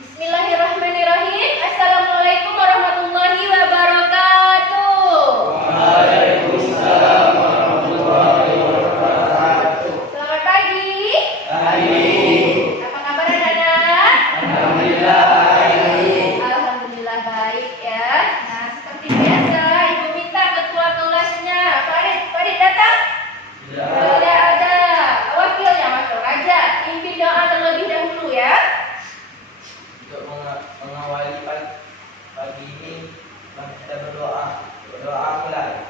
Bismillahirrahmanirrahim. Assalamualaikum warahmatullahi wabarakatuh. Waalaikumsalam warahmatullahi wabarakatuh. Selamat pagi. Pagi. Apa kabar anak-anak? Alhamdulillah baik. Alhamdulillah baik ya. Nah, seperti biasa Ibu minta ketua kelasnya Farid datang? Tidak ada. Wakilnya Wakil Raja. Pimpin doa terlebih dahulu ya. Untuk mengawali pagi ini, mari kita berdoa. Berdoa mulai.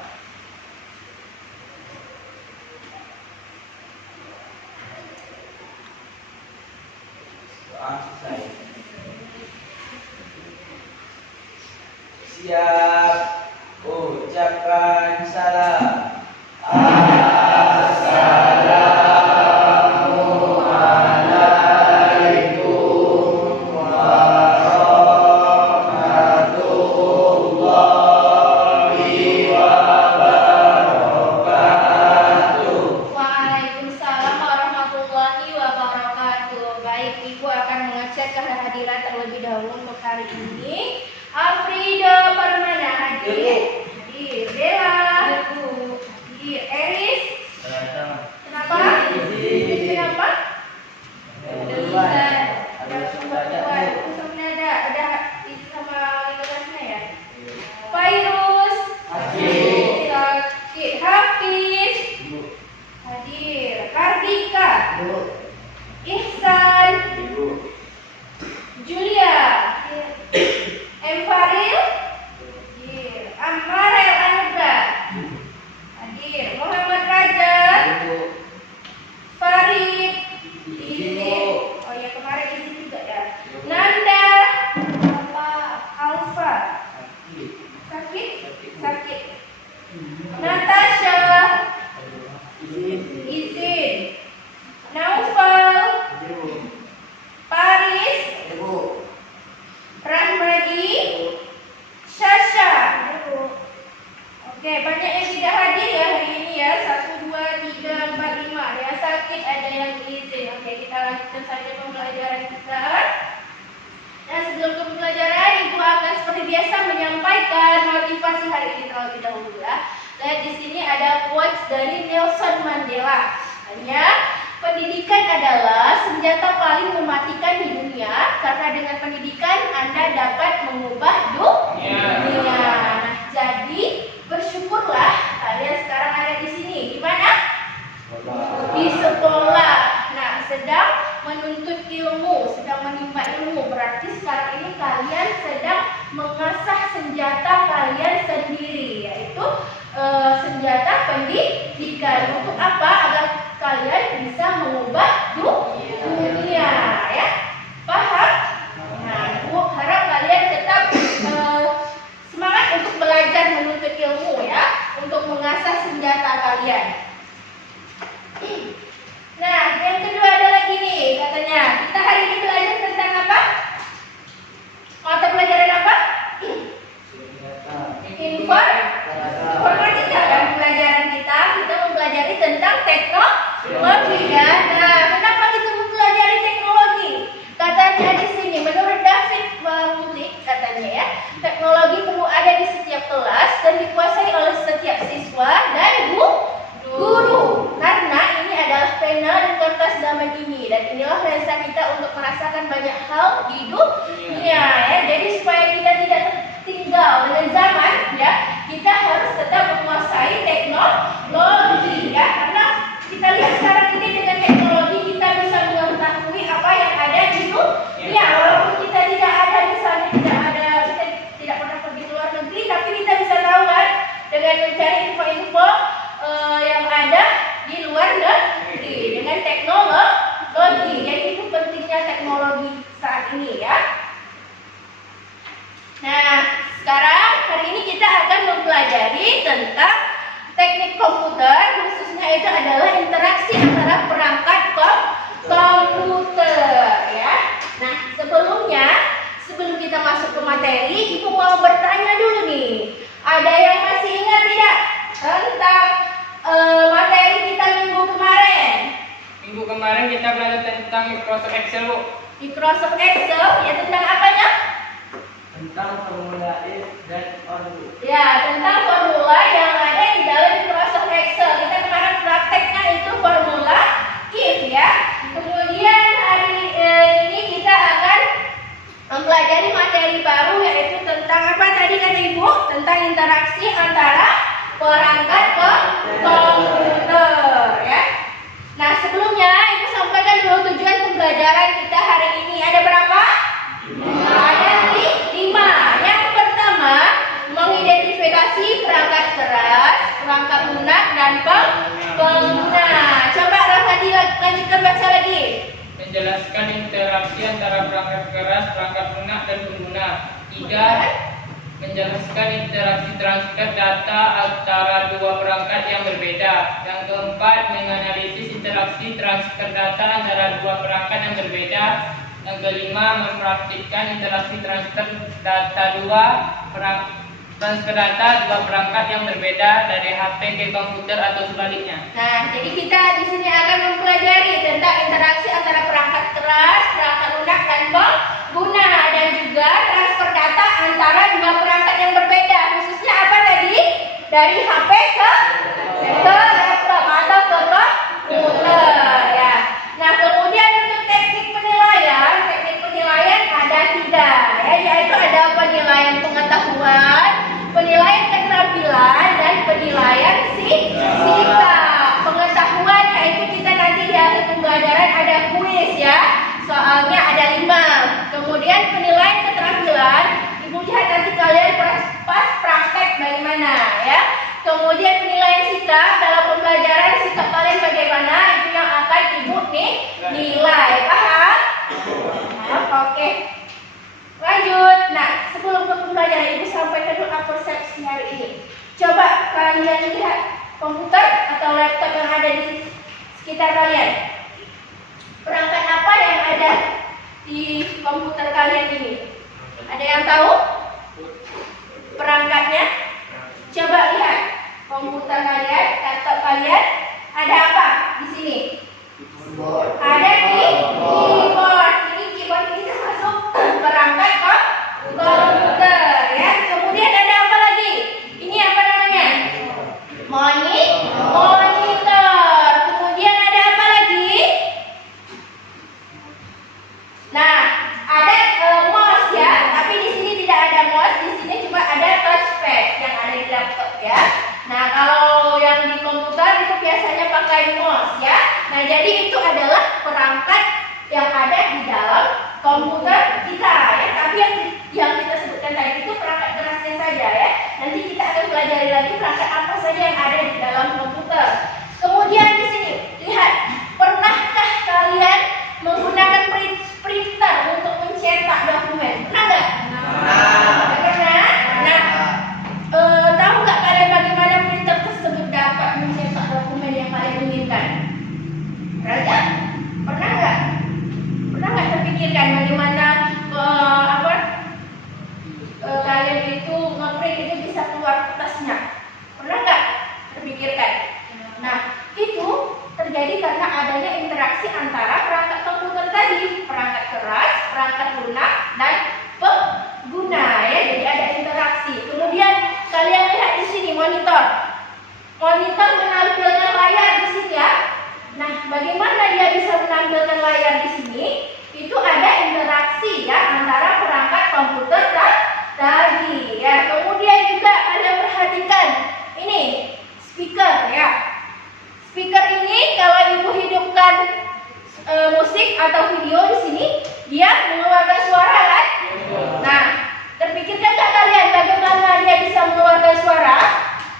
Doa selesai. Siap. Ucapkan salam. Assalamualaikum warahmatullahi wabarakatuh. Waalaikumsalam warahmatullahi wabarakatuh. Baik, Ibu akan mengecek kehadiran terlebih dahulu untuk hari ini. Afrido Permana hadir. Hadir. Bella. Hadir. Eris. Kenapa? Kenapa? Udah itu sama kelasnya ya. Virus. Hadir. Hafiz. Hadir. Kardika. Ihsan. Julia. M. Faril. Hadir. Ammarel Anugrah. Hadir. Muhammad Raja. Farid. Izin. Oh ya, kemarin izin juga ya. Nanda. Alfa. Sakit? Sakit. Natasha. Izin. Naufal. Paris. Rahmadi. Sasha. Oke, banyak yang tidak hadir ya hari ini ya. 1, 2, 3, 4, 5. Ada yang sakit, ada yang izin. Oke, kita lanjutkan saja pembelajaran kita. Nah, sebelum ke pembelajaran, Ibu akan seperti biasa menyampaikan motivasi hari ini terlebih dahulu ya. Lihat di sini ada quotes dari Nelson Mandela. Hanya pendidikan adalah senjata paling mematikan di dunia karena dengan pendidikan Anda dapat mengubah dunia. Nah, jadi bersyukurlah kalian sekarang ada di sini. Di mana? Di sekolah. Nah, sedang menuntut ilmu, sedang menimba ilmu. Berarti sekarang ini kalian sedang mengasah senjata kalian sendiri, yaitu senjata pendidikan. Untuk apa? Agar kalian bisa mengubah dunia, ya. Paham? Nah, Ibu harap kalian tetap semangat untuk belajar menuntut ilmu ya, untuk mengasah senjata kalian. Nah, yang kedua ada lagi nih, katanya kita hari ini belajar tentang apa? Mata pelajaran apa? Informatika kan pelajaran kita mempelajari tentang teknologi ya. Nah, kenapa kita mempelajari teknologi? Katanya di sini, menurut David Mulik katanya ya, teknologi perlu ada di setiap kelas dan dikuasai oleh setiap siswa dan guru. Karena ini adalah pena dan kertas zaman ini, dan inilah lensa kita untuk merasakan banyak hal di dunia ya. Jadi supaya kita tidak tertinggal dengan zaman ya, kita harus tetap menguasai teknologi ya. Karena kita lihat sekarang ini dengan teknologi kita bisa mengetahui apa yang ada di dunia. Walaupun kita tidak ada, misalnya kita tidak pernah pergi ke luar negeri, tapi kita bisa tahu kan dengan mencari info-info yang ada di luar negeri dengan teknologi. Jadi itu pentingnya teknologi saat ini ya. Nah, sekarang hari ini kita akan mempelajari tentang teknik komputer, khususnya itu adalah interaksi antara perangkat komputer ya. Nah, sebelum kita masuk ke materi, Ibu mau bertanya dulu nih. Ada yang masih ingat tidak tentang materi kita minggu kemarin? Minggu kemarin kita belajar tentang Microsoft Excel, Bu. Microsoft Excel ya, tentang tentang formula if dan only. Ya, tentang formula yang ada di dalam Microsoft Excel. Kita kemarin prakteknya itu formula if ya. Kemudian hari ini kita akan mempelajari materi baru yaitu tentang apa tadi kata Ibu? Tentang interaksi antara perangkat ke komputer ya. Nah, sebelumnya Ibu sampaikan dulu tujuan pembelajaran kita hari ini. Ada berapa? Ada 5. Yang pertama, mengidentifikasi perangkat keras, perangkat lunak, dan pengguna. Coba Rahmadi lanjutkan baca lagi. Menjelaskan interaksi antara perangkat keras, perangkat lunak, dan pengguna. 3. Menjelaskan interaksi transfer data antara dua perangkat yang berbeda. Yang keempat, menganalisis interaksi transfer data antara dua perangkat yang berbeda. Yang kelima, mempraktikkan interaksi transfer data dua perangkat yang berbeda dari HP ke komputer atau sebaliknya. Nah, jadi kita di sini akan mempelajari tentang interaksi antara perangkat keras, perangkat lunak, dan pengguna, dan juga transfer data antara dua perangkat yang berbeda. Khususnya apa tadi? Dari HP ke laptop atau ke komputer ya. Nah, kemudian untuk teknik penilaian ada 3 ya, yaitu ada penilaian pengetahuan, penilaian keterampilan, dan penilaian sikap. Pengetahuan yaitu kita nanti di akhir pembelajaran ada kuis ya, soalnya ada 5. Kemudian penilaian keterampilan, Ibu lihat nanti kalian pas praktek bagaimana ya. Kemudian penilaian sikap, dalam pembelajaran sikap kalian bagaimana, itu yang akan Ibu nilai. Paham? Oke. Lanjut. Nah, sebelum ke pembelajaran Ibu sampaikan dulu apa persepsi hari ini. Coba kalian lihat komputer atau laptop yang ada di sekitar kalian. Perangkat apa yang ada di komputer kalian ini? Ada yang tahu perangkatnya? Coba lihat komputer kalian, laptop kalian, ada apa di sini? Ada keyboard. Ini keyboard ini termasuk perangkat komputer ya. Kemudian ada apa lagi? Ini apa namanya? Monitor. Kemudian ada apa lagi? Nah, ada mouse ya. Tapi di sini tidak ada mouse. Di sini cuma ada touchpad yang ada di laptop ya. Nah, kalau yang di komputer itu biasanya pakai mouse ya. Nah, jadi itu adalah perangkat yang ada di dalam komputer kita ya. Tapi yang kita sebutkan tadi itu perangkat kerasnya saja ya. Nanti kita akan pelajari lagi perangkat apa saja yang ada di dalam komputer. Kemudian di sini lihat, pernahkah kalian menggunakan printer untuk mencetak dokumen? Pernah nggak? Pernah. Nah, tahu nggak kalian bagaimana printer tersebut dapat mencetak dokumen yang kalian inginkan? Pernah? Pernah nggak? Pernah nggak terpikirkan bagaimana kalian itu ngeprint itu bisa keluar kertasnya? Pernah nggak terpikirkan? Nah, itu terjadi karena adanya interaksi antara perangkat komputer tadi, perangkat keras, perangkat lunak, dan pengguna ya. Jadi ada interaksi. Kemudian kalian lihat di sini monitor. Monitor menampilkan layar di sini ya. Nah, bagaimana dia bisa menampilkan layar di sini? Itu ada interaksi ya antara perangkat komputer tadi ya. Kemudian juga kalian perhatikan ini speaker ya. Speaker ini kalau Ibu hidupkan musik atau video di sini, dia mengeluarkan suara kan? Nah, terpikirkan nggak kalian bagaimana dia bisa mengeluarkan suara?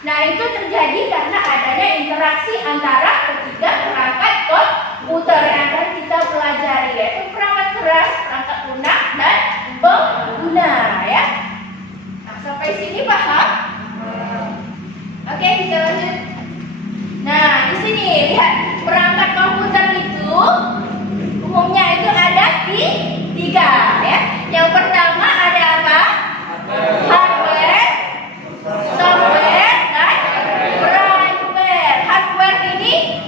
Nah, itu terjadi karena adanya interaksi antara ketiga perangkat komputer yang akan kita pelajari, yaitu perangkat keras, perangkat lunak, dan pengguna ya. Nah, sampai sini paham? Oke, kita lanjut. Nah, di sini lihat perangkat komputer itu umumnya itu ada di 3 ya. Yang pertama ada apa? Hardware, software, dan firmware. Hardware ini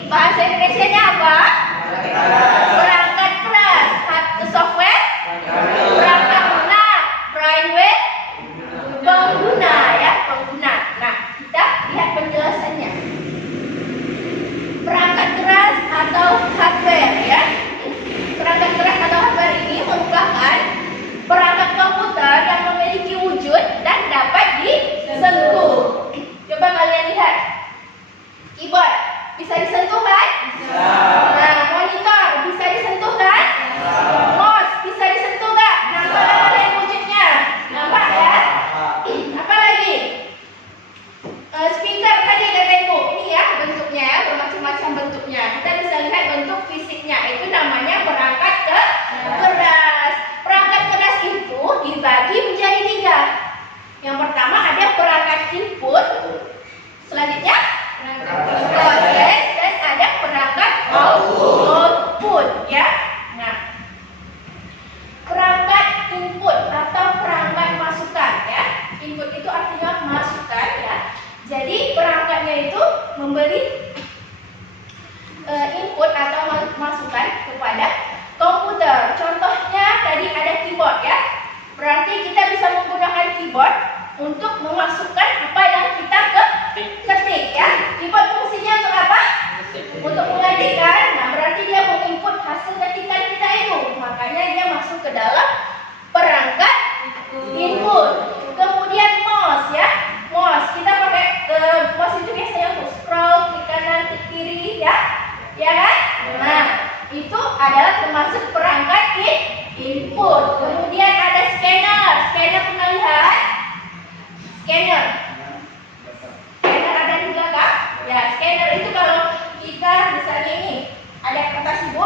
memberi input atau masukan kepada komputer. Contohnya tadi ada keyboard ya. Berarti kita bisa menggunakan keyboard untuk memasukkan apa yang kita ketik ya. Keyboard fungsinya untuk apa? Untuk mengetik kan. Nah, berarti dia menginput hasil ketikan kita itu. Makanya dia masuk ke dalam perangkat input. Kemudian mouse ya. Mouse kita pakai mouse itu biasanya untuk scroll ke kanan ke kiri ya. Ya kan? Nah, itu adalah termasuk perangkat input. Kemudian ada scanner. Scanner pernah lihat? Scanner. Scanner ada di belakang? Ya, scanner itu kalau kita misalnya ini ada kertas ibu.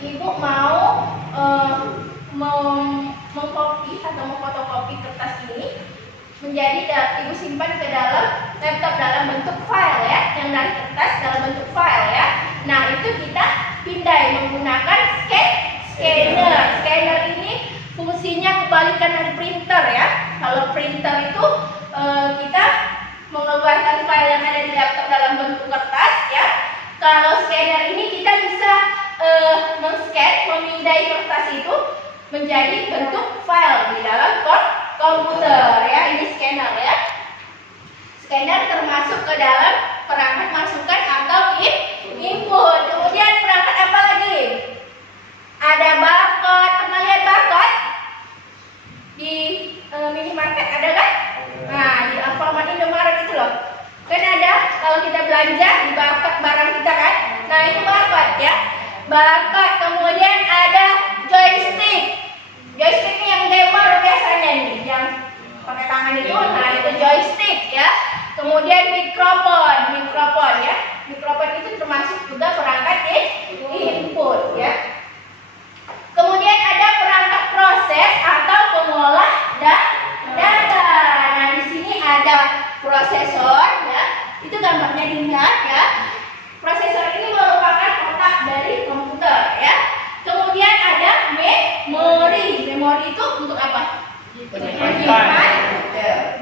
Ibu mau mengcopy atau memfotokopi kertas ini menjadi ibu simpan ke dalam laptop dalam bentuk file ya, yang dari kertas dalam bentuk file ya. Nah, itu kita pindai menggunakan scanner. Scanner ini fungsinya kebalikan dari printer ya. Kalau printer itu kita mengeluarkan file yang ada di laptop dalam bentuk kertas ya. Kalau scanner ini kita bisa men-scan, memindai kertas itu menjadi bentuk file di dalam komputer ya. Ini scanner ya. Scanner termasuk ke dalam perangkat masukan atau input. Kemudian perangkat apa lagi? Ada barcode. Pernah lihat barcode? Di minimarket ada kan? Nah, di Alfamart, Indomaret itu loh. Kan ada kalau kita belanja di barcode barang kita kan? Nah, itu barcode ya. Barcode. Kemudian ada joystick. Joystick ini yang gamer biasanya nih, yang pakai tangan itu. Nah, itu joystick ya. Kemudian mikrofon ya. Mikrofon itu termasuk juga perangkat input ya. Kemudian ada perangkat proses atau pengolah data. Nah, di sini ada prosesor ya. Itu gambarnya dilihat ya. Prosesor ini merupakan otak dari komputer ya. Kemudian ada memori. Memori itu untuk apa? Menyimpan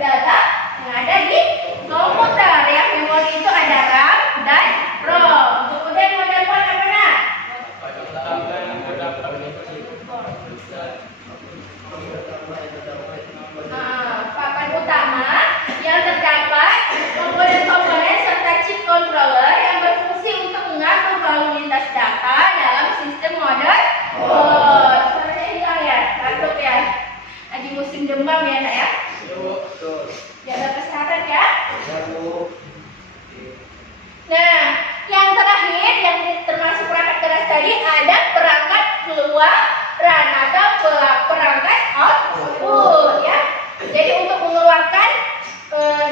data yang ada di komputer ya. Memori itu ada RAM dan ROM. Kemudian motherboard apa nak? Papan utama yang terdapat komponen-komponen serta chip controller yang berfungsi untuk mengatur lalu lintas data dalam sistem motherboard. Suaranya hilang ya, batuk ya. Lagi musim demam ya nak ya. Jaga kesehatan ya. Nah, yang terakhir yang termasuk perangkat keras tadi ada perangkat keluaran atau perangkat output ya. Jadi untuk mengeluarkan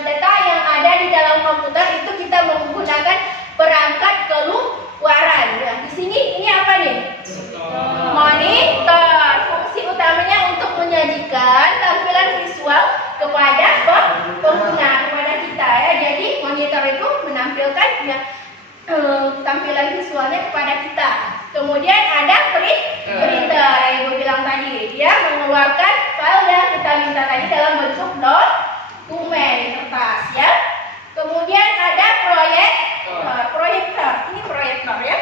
data yang ada di dalam komputer itu kita menggunakan perangkat keluaran. Nah, di sini ini apa nih? Monitor. Fungsi utamanya untuk menyajikan tampilan visual kepada pengguna, kepada kita ya. Jadi monitor itu menampilkan ya, tampilan visualnya kepada kita. Kemudian ada printer yang Ibu bilang tadi, dia mengeluarkan file yang kita minta tadi dalam bentuk dokumen kertas ya. Kemudian ada proyektor. Ini proyektor ya.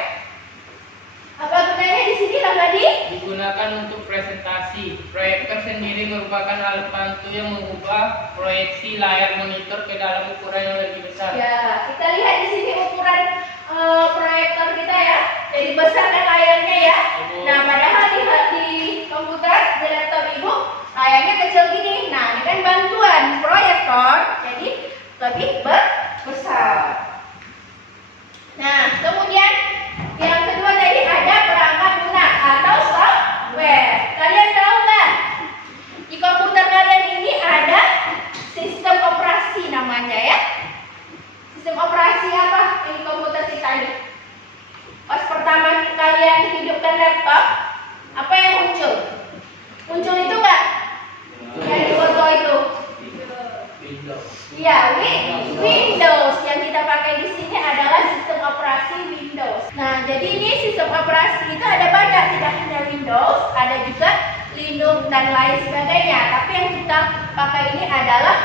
Apa gunanya di sini tadi? Digunakan untuk presentasi. Proyektor sendiri merupakan alat bantu yang mengubah proyeksi layar monitor ke dalam ukuran yang lebih besar. Ya, kita lihat di sini ukuran proyektor kita ya. Jadi besar kan layarnya ya. Nah, padahal di komputer, di laptop Ibu, layarnya kecil gini. Nah, ini kan bantuan proyektor, jadi lebih besar. Nah, kemudian yang kedua tadi ada perangkat lunak atau software. Kalian tahu nggak? Di komputer kalian ini ada sistem operasi namanya ya. Sistem operasi apa di komputer kita ini? Pas pertama kalian hidupkan laptop, apa yang muncul? Muncul itu nggak? Yang di foto itu? Iya, Windows. Yang kita pakai di sini adalah sistem operasi Windows. Nah, jadi ini sistem operasi itu ada banyak, tidak hanya Windows, ada juga Linux dan lain sebagainya. Tapi yang kita pakai ini adalah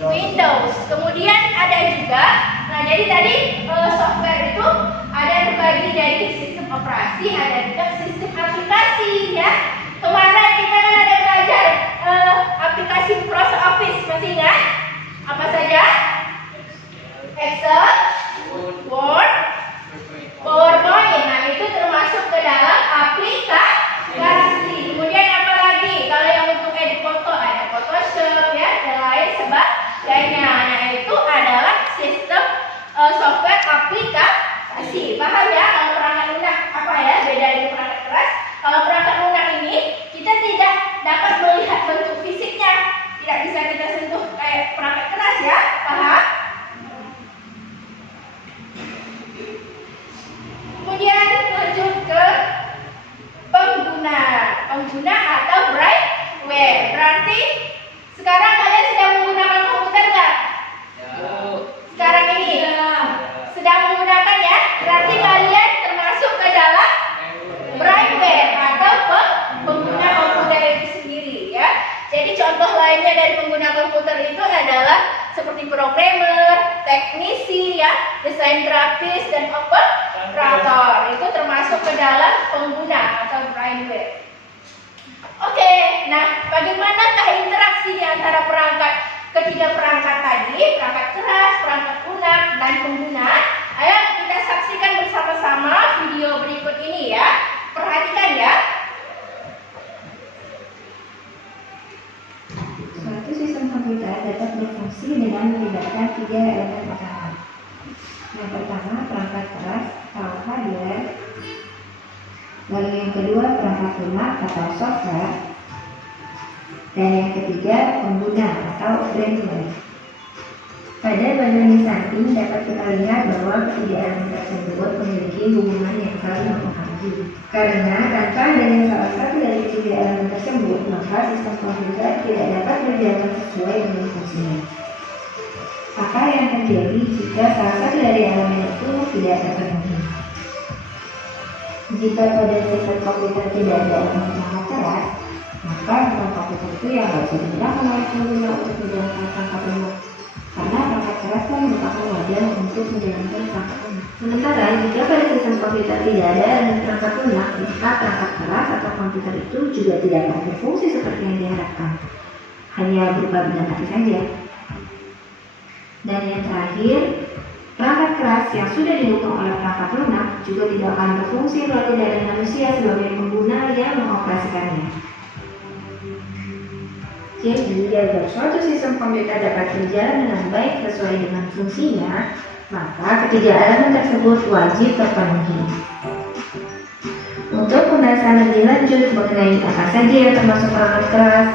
Windows. Kemudian ada juga Nah, jadi tadi software itu ada terbagi dari sistem operasi, ada juga sistem aplikasi ya. Kemarin kita kan ada belajar aplikasi Microsoft Office, masih ingat? Apa saja? Excel, Word, PowerPoint. Nah, itu termasuk ke dalam aplikasi. Kemudian apa lagi? Kalau yang untuk edit foto ada Photoshop ya, dan lain sebagainya. Nah, itu adalah sistem software aplikasi. Paham ya? Kalau perangkat lunak apa ya? Beda dengan perangkat keras. Kalau perangkat lunak ini kita tidak dapat melihat bentuk fisiknya, tidak bisa kita sentuh kayak perangkat keras ya. Paham? Kemudian lanjut ke pengguna atau brainware. Berarti sekarang kalian sedang menggunakan komputer nggak? Sekarang ini sedang menggunakan ya. Berarti kalian termasuk ke dalam brainware atau pengguna komputer itu sendiri ya. Jadi contoh lainnya dari pengguna komputer itu adalah seperti programmer, teknisi ya, desain grafis dan operator. Itu termasuk ke dalam pengguna atau brainware. Oke, nah bagaimanakah interaksi di antara ketiga perangkat tadi, perangkat keras, perangkat lunak, dan pengguna? Ayo kita saksikan bersama-sama video berikut ini ya. Perhatikan ya. Suatu sistem komputer dapat berfungsi dengan melibatkan 3 elemen utama. Yang pertama, perangkat keras atau hardware. Lalu yang kedua, perangkat lunak atau software. Dan yang ketiga, pengguna atau brainware. Pada bagian di samping dapat kita lihat bahwa ketiga elemen tersebut memiliki hubungan yang saling mempengaruhi. Karena tanpa adanya salah satu dari ketiga elemen tersebut, maka sistem komputer tidak dapat berjalan sesuai dengan fungsinya. Apa yang terjadi jika salah satu dari elemen itu tidak terpenuhi? Jika pada sistem komputer tidak ada elemen perangkat keras, maka sistem komputer itu yang harus digunakan oleh pengguna untuk menjalankan perangkat lunak. Karena perangkat keras kan merupakan wadah untuk menjalankan perangkat lunak. Sementara jika pada sistem komputer tidak ada elemen perangkat lunak, maka perangkat keras atau komputer itu juga tidak akan berfungsi seperti yang diharapkan, hanya berupa benda mati saja. Dan yang terakhir, perangkat keras yang sudah didukung oleh perangkat lunak juga tidak akan berfungsi kalau tidak ada manusia sebagai pengguna yang mengoperasikannya. Jadi, agar suatu sistem komputer dapat berjalan dengan baik sesuai dengan fungsinya, maka ketiga elemen tersebut wajib terpenuhi. Untuk pembahasan lebih lanjut mengenai apa saja yang termasuk perangkat keras,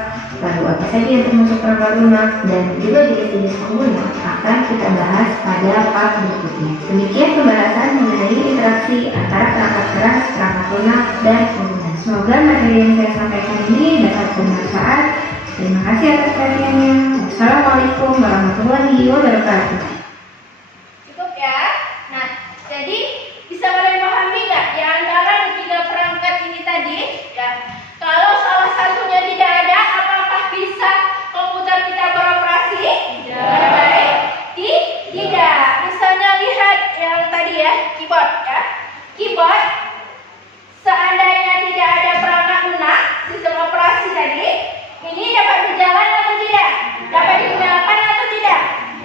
lalu apa saja yang termasuk perangkat lunak, dan juga jenis-jenis pengguna akan kita bahas pada part berikutnya. Demikian pembahasan mengenai interaksi antara perangkat keras, perangkat lunak, dan pengguna. Semoga materi yang saya sampaikan ini dapat bermanfaat. Terima kasih atas perhatiannya. Wassalamualaikum warahmatullahi wabarakatuh. Cukup ya. Nah, jadi bisa kalian pahami nggak di antara ketiga perangkat ini tadi? Ya, kalau salah satunya tidak ada, apakah bisa komputer kita beroperasi? Tidak. Tidak. Misalnya lihat yang tadi ya, keyboard ya. Keyboard, seandainya tidak ada perangkat lunak, sistem operasi tadi, ini dapat berjalan atau tidak? Dapat digunakan atau tidak?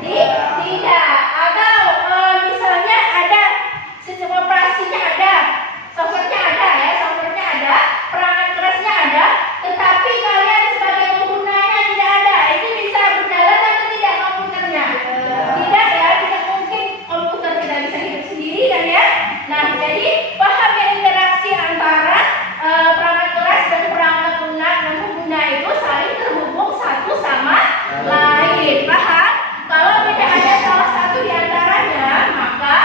Tidak. Atau misalnya ada sistem operasinya ada, softwarenya ada ya, softwarenya ada, perangkat kerasnya ada, tetapi kalian sebagai penggunanya tidak ada. Ini bisa berjalan atau tidak komputernya? Tidak ya, tidak mungkin komputer tidak bisa hidup sendiri kan ya. Nah, jadi paham ya interaksi antara perangkat keras dan perangkat lunak dan pengguna itu saling terhubung satu sama lain. Paham? Kalau tidak ada salah satu di antaranya, maka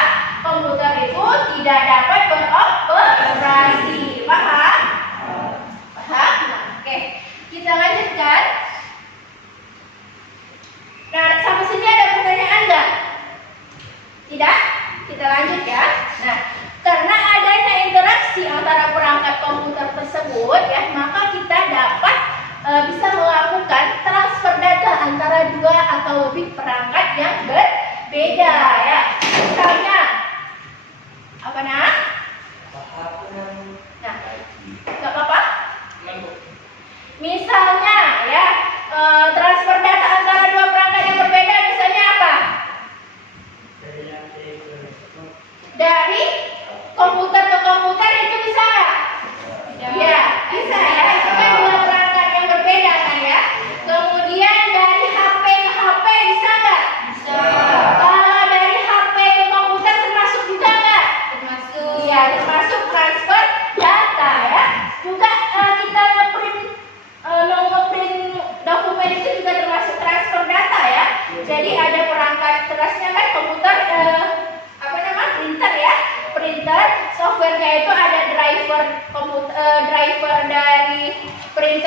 komputer itu tidak dapat beroperasi. Paham? Paham? Nah, oke. Kita lanjutkan. Nah, sampai sini ada pertanyaan nggak? Tidak? Kita lanjut ya. Nah, karena adanya interaksi antara perangkat komputer tersebut ya, maka kita dapat bisa melakukan transfer data antara dua atau lebih perangkat yang berbeda ya.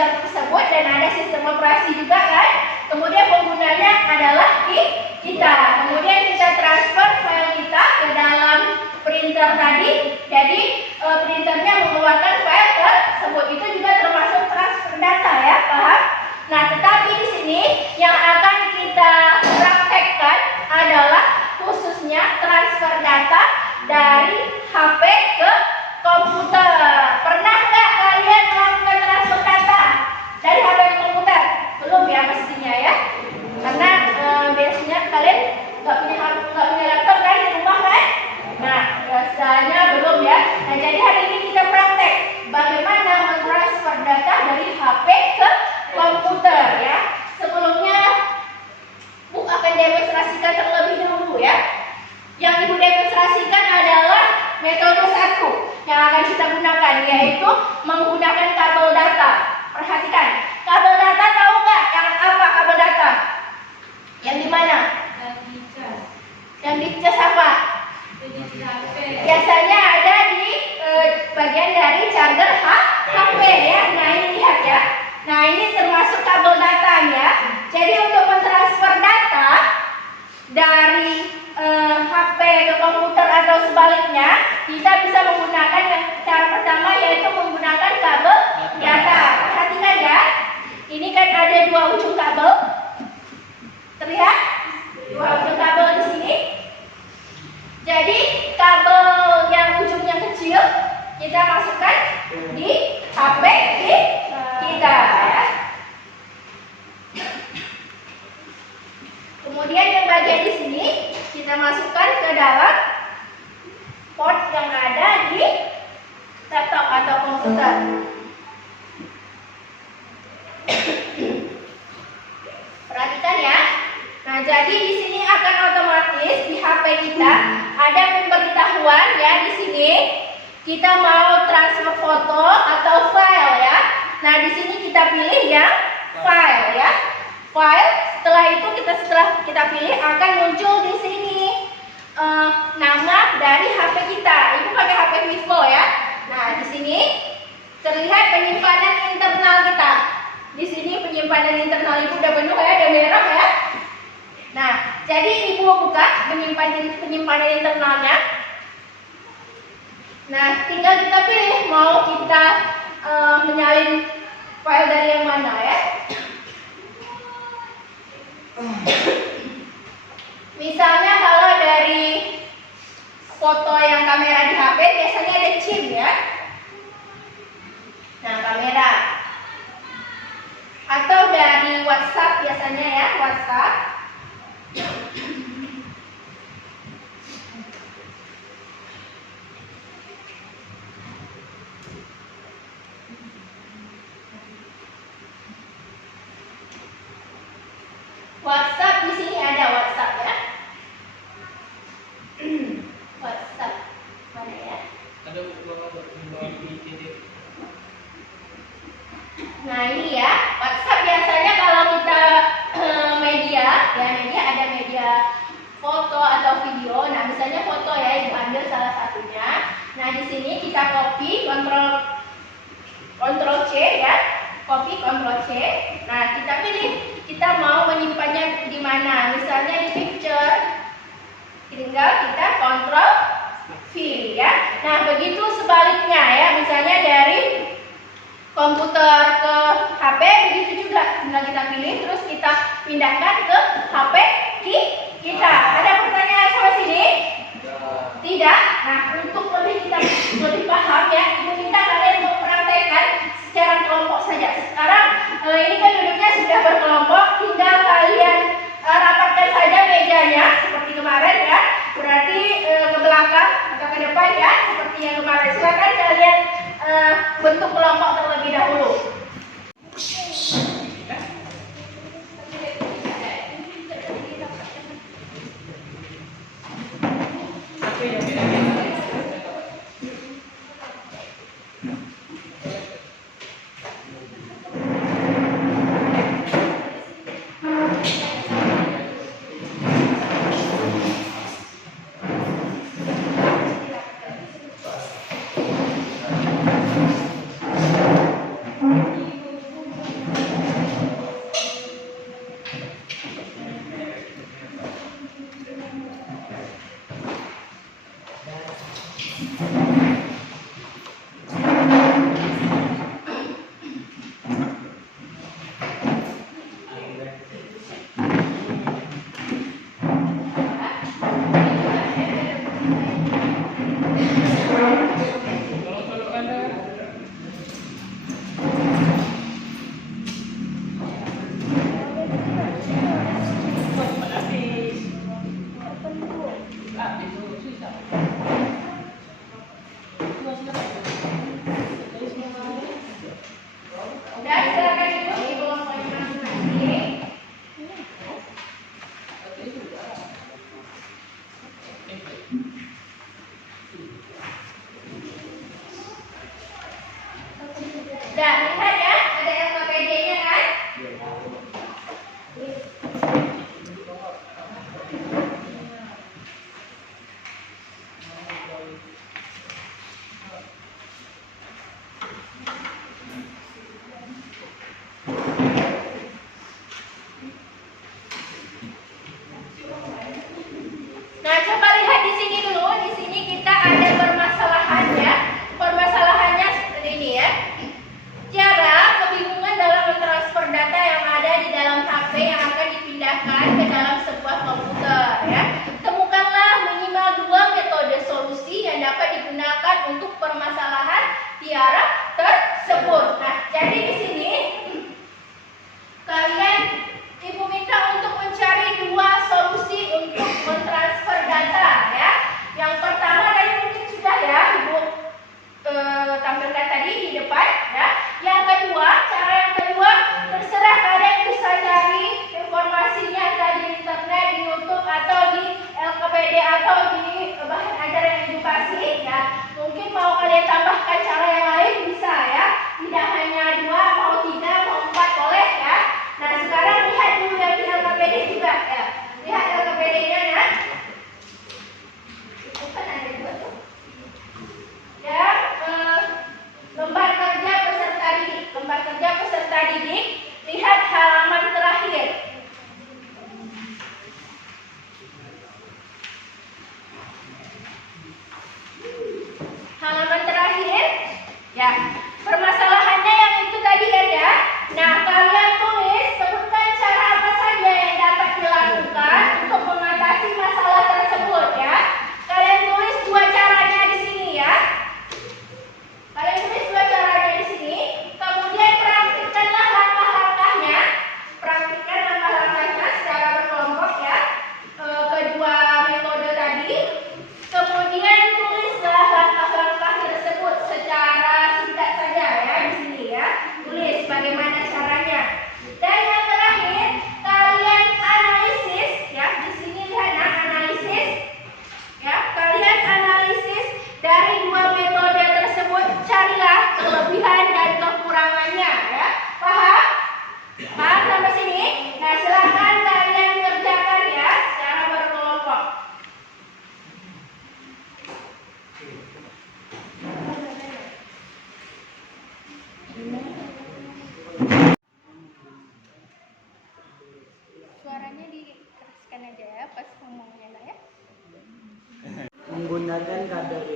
komputer tersebut dan ada sistem operasi juga kan. Kemudian penggunanya adalah kita. Kemudian kita transfer file kita ke dalam printer tadi. Jadi printernya mengeluarkan file tersebut. Itu juga termasuk transfer data ya, paham? Nah, tetapi di sini yang akan kita praktekkan adalah khususnya transfer data dari HP ke komputer. Pernah nggak kalian melakukan transfer data dari HP ke komputer? Belum ya pastinya ya, karena biasanya kalian nggak punya laptop kan di rumah kan? Nah, biasanya belum ya. Nah, jadi hari ini kita praktek bagaimana mentransfer data dari HP ke komputer ya. Sebelumnya Bu akan demonstrasikan terlebih dahulu ya. Yang Ibu demonstrasikan adalah metode 1 yang akan kita gunakan, yaitu menggunakan kabel data. Perhatikan, kabel data tahu nggak yang apa kabel data? Yang di mana? Yang dicas apa? Biasanya ada di bagian dari charger HP ya. Nah, ini lihat ya. Nah, ini termasuk kabel datanya. Jadi untuk mentransfer data dari HP ke komputer atau sebaliknya, kita bisa menggunakan yang cara pertama, yaitu menggunakan kabel data. Perhatikan ya, ini kan ada 2 ujung kabel. Terlihat 2 ujung kabel di sini. Jadi kabel yang ujungnya kecil kita masukkan di HP kita ya. Kemudian yang bagian di sini kita masukkan ke dalam port yang ada di laptop atau komputer. Perhatikan ya. Nah, jadi di sini akan otomatis di HP kita ada pemberitahuan ya di sini. Kita mau transfer foto atau file ya. Nah, di sini kita pilih yang file ya. File. Setelah kita pilih akan muncul di sini nama dari HP kita. Ibu pakai HP Vivo ya. Nah, di sini terlihat penyimpanan internal kita. Di sini penyimpanan internal Ibu udah penuh ya, udah merah ya. Nah, jadi Ibu buka penyimpanan internalnya. Nah, tinggal kita pilih mau kita menyalin file dari yang mana ya. Misalnya kalau dari foto yang kamera di HP biasanya ada chip ya. Nah, kamera. Atau dari WhatsApp biasanya ya, WhatsApp. WhatsApp di sini ada WhatsApp ya. WhatsApp mana ya? Ada Nah, ini ya WhatsApp biasanya kalau kita media ada media foto atau video. Nah, misalnya foto ya, Ibu ambil salah satunya. Nah, di sini kita copy, Ctrl C ya, copy Ctrl C. Nah, kita pilih kita mau menyimpannya di mana. Misalnya di picture, tinggal kita Ctrl V ya. Nah, begitu sebaliknya ya. Misalnya dari komputer ke HP begitu juga. Tinggal kita pilih terus kita pindahkan ke HP kita. Ada pertanyaan sampai sini? Tidak. Nah, untuk lebih paham ya, Ibu minta kalian mempraktekkan secara kelompok saja. Sekarang ini kan duduknya sudah berkelompok, tinggal kalian rapatkan saja mejanya seperti kemarin ya. Berarti ke belakang atau ke depan ya, seperti yang kemarin. Silakan kalian bentuk kelompok terlebih dahulu.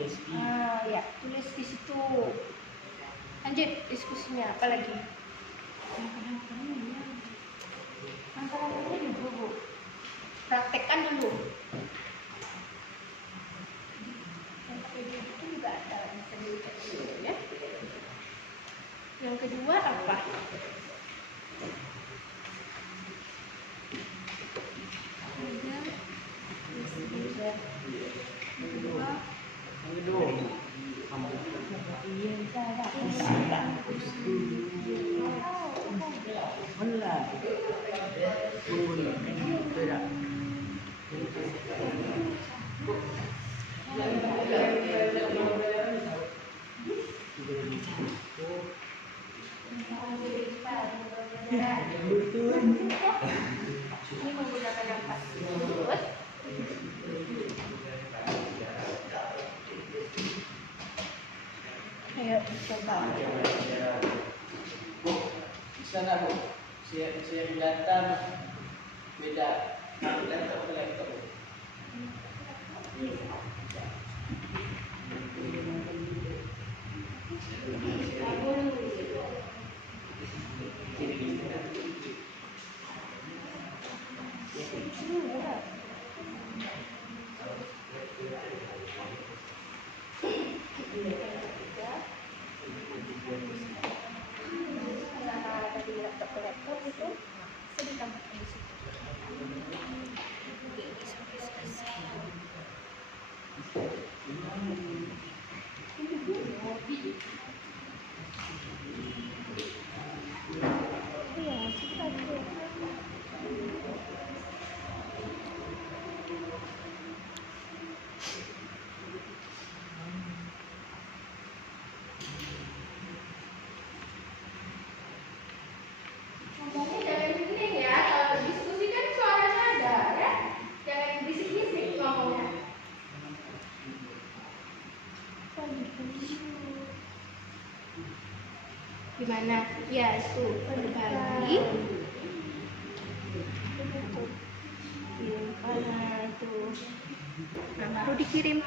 Rizky. Ya, tulis di situ. Lanjut diskusinya, apa lagi? Angka-angkanya dulu, Bu. Praktekkan dulu. Yang kedua itu juga ada, bisa dilihat dulu ya. Yang kedua apa? Ini menggunakan yang tersebut. Ayo coba. Bisa nggak Bu? Siap data beda laptop ke laptop. Laptop itu bisa ditambahkan di situ. Oke, sampai selesai. Iya, sudah. Ngomongnya jangan begini ya, kalau diskusi kan suaranya ada ya. Jangan bisik-bisik ngomongnya. Gimana? Ya, itu berbagi. Kirim kanan tuh. Nah, baru dikirim.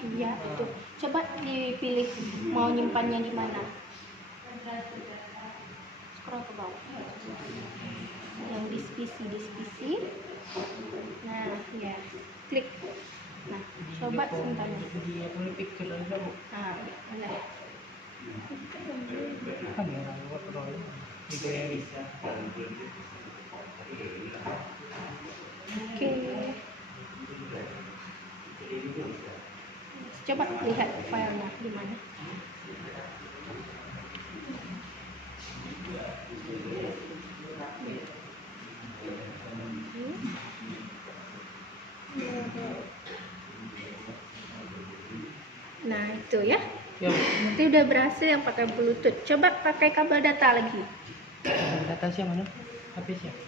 Iya, itu. Coba dipilih mau nyimpannya di mana. Scroll ke bawah. Yang diskusi. Nah, ya. Klik. Nah, coba simpan. Dia punya picture aja Bu. Nah, ya, boleh. Kamera buat roll. Digoreng. Oke. Coba lihat filenya di mana. Nah, itu ya. Ya, Nanti udah berhasil yang pakai Bluetooth. Coba pakai kabel data lagi. data siapa mana? HP siapa?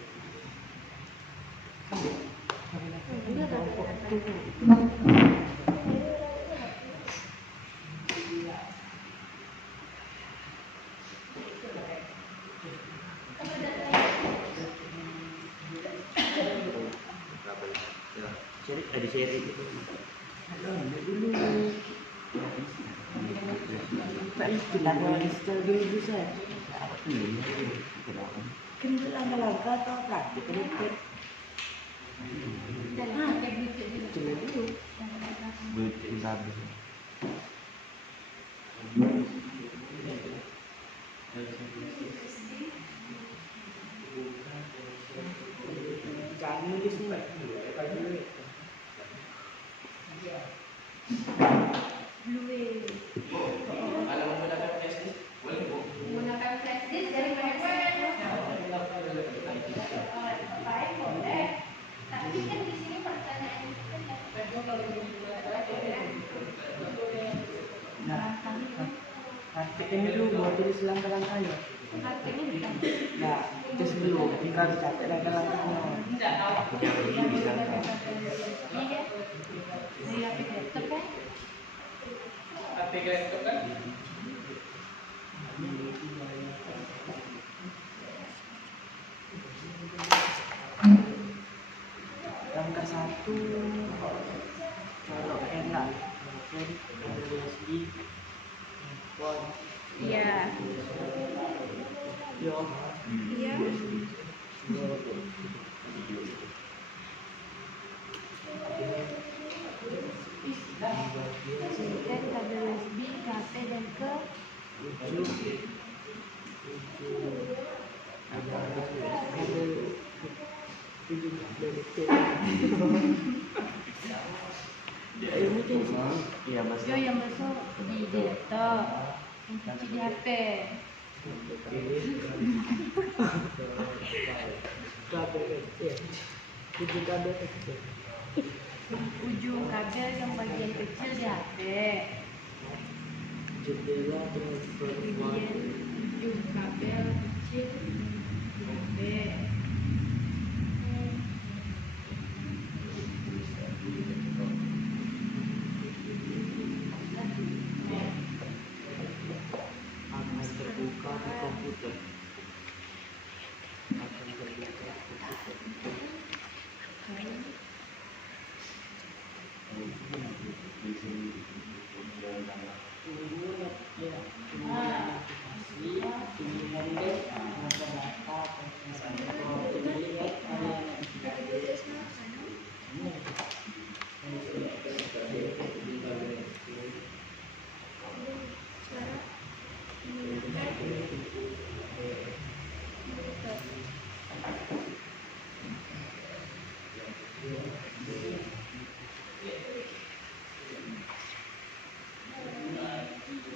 Ada seri itu. Kita mau install dulu bisa. Kan itu langkah-langkah atau praktik kritik. Coba dulu. Jangan nulis mbak. Kalau menggunakan flash disk, boleh Bu. Menggunakan flash disk dari handphone. Boleh. Tapi kan di sini pertanyaannya kan Praktekin dulu buat tulis langkah-langkahnya. Nah, itu sebelum kita dicatat langkah-langkahnya. HP laptop kan? itu kalau enak mungkin kabel USB handphone Iya. yo Iya. Singkat kabel USB ke HP dan ke yo yang masuk di laptop, yang kecil di HP. Ujung kabel yang bagian kecil di HP. jendela transfer Bagian ujung kabel kecil di HP. akan terbuka di komputer akan terbuka di komputer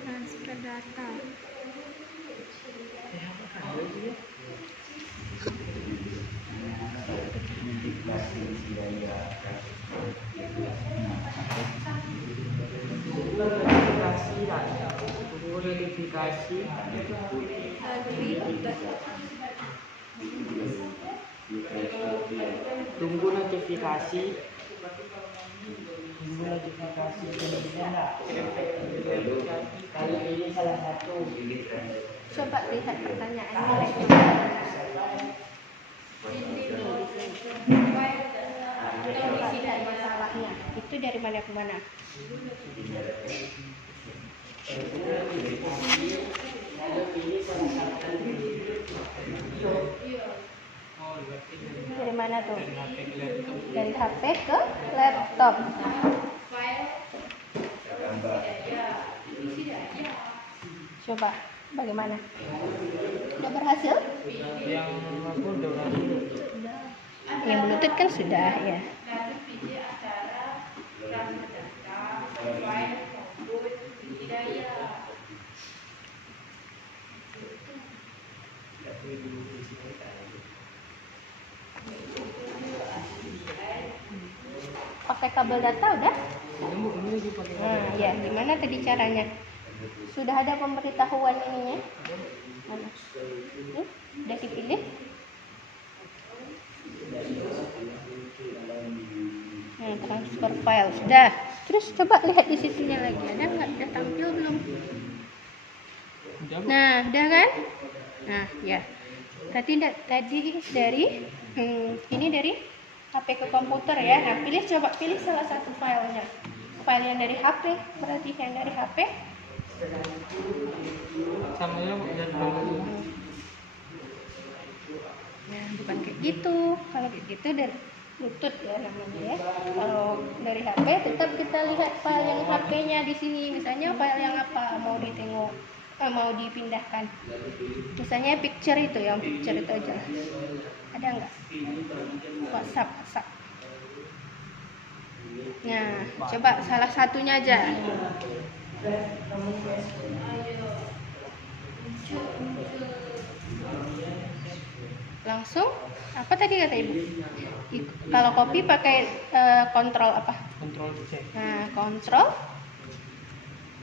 Transfer data. tunggu notifikasi tunggu notifikasi kemudian kali ini salah satu Coba lihat pertanyaannya. Lihat masalahnya. Itu dari mana ke mana? Dari mana tuh? Dari HP ke laptop. Coba, bagaimana? Udah berhasil? Yang aku udah Yang Bluetooth kan sudah ya. Pakai kabel data udah? Nah, ya, gimana tadi caranya? Sudah ada pemberitahuan ininya? Mana? Udah dipilih? Nah, transfer file sudah. Terus coba lihat di situnya lagi, ada nggak? Udah tampil belum? Nah, udah kan? Nah, ya. Berarti tadi dari ini dari HP ke komputer ya. Nah, coba pilih salah satu filenya. File yang dari HP, berarti yang dari HP. sama yang dulu. Nah, bukan kayak gitu. Kalau kayak gitu dari Bluetooth ya namanya ya. Kalau dari HP tetap kita lihat file yang HP-nya di sini. Misalnya file yang apa mau ditengok, mau dipindahkan. Misalnya picture itu, yang picture itu aja. Ada nggak? WhatsApp. Nah, coba salah satunya aja. Langsung apa tadi kata ibu? Kalau copy pakai kontrol apa? Kontrol C. Nah, kontrol.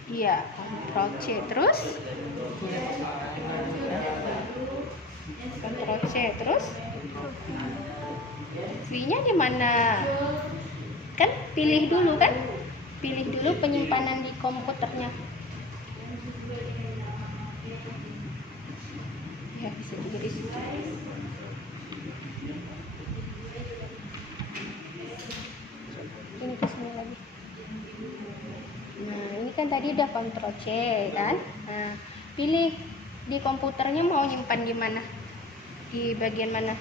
Iya, kontrol C terus. Kontrol C terus. V-nya di mana? Kan pilih dulu kan? Pilih dulu penyimpanan di komputernya. Ya, bisa juga di situ. kan tadi udah Ctrl C kan. Nah, pilih di komputernya mau nyimpan di mana, di bagian mana,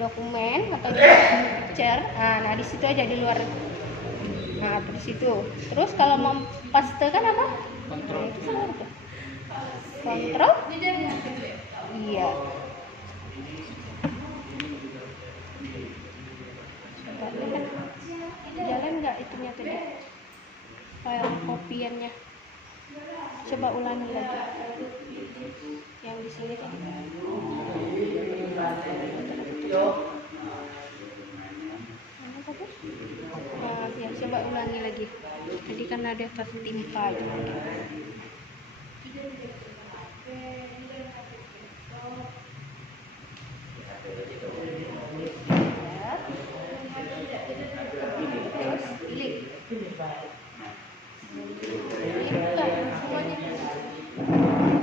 dokumen atau di picture. Nah di situ aja, di luar. Nah di situ. Terus kalau mau paste kan apa? Kontrol. Itu salah tuh. Kontrol. Iya. Coba lihat. Jalan nggak itunya tadi? File kopiannya. Coba ulangi lagi. Yang di sini tadi. Mana tadi? Nah, ya, coba ulangi lagi. Tadi kan ada tertimpa itu. Terus pilih. Bukan, semuanya.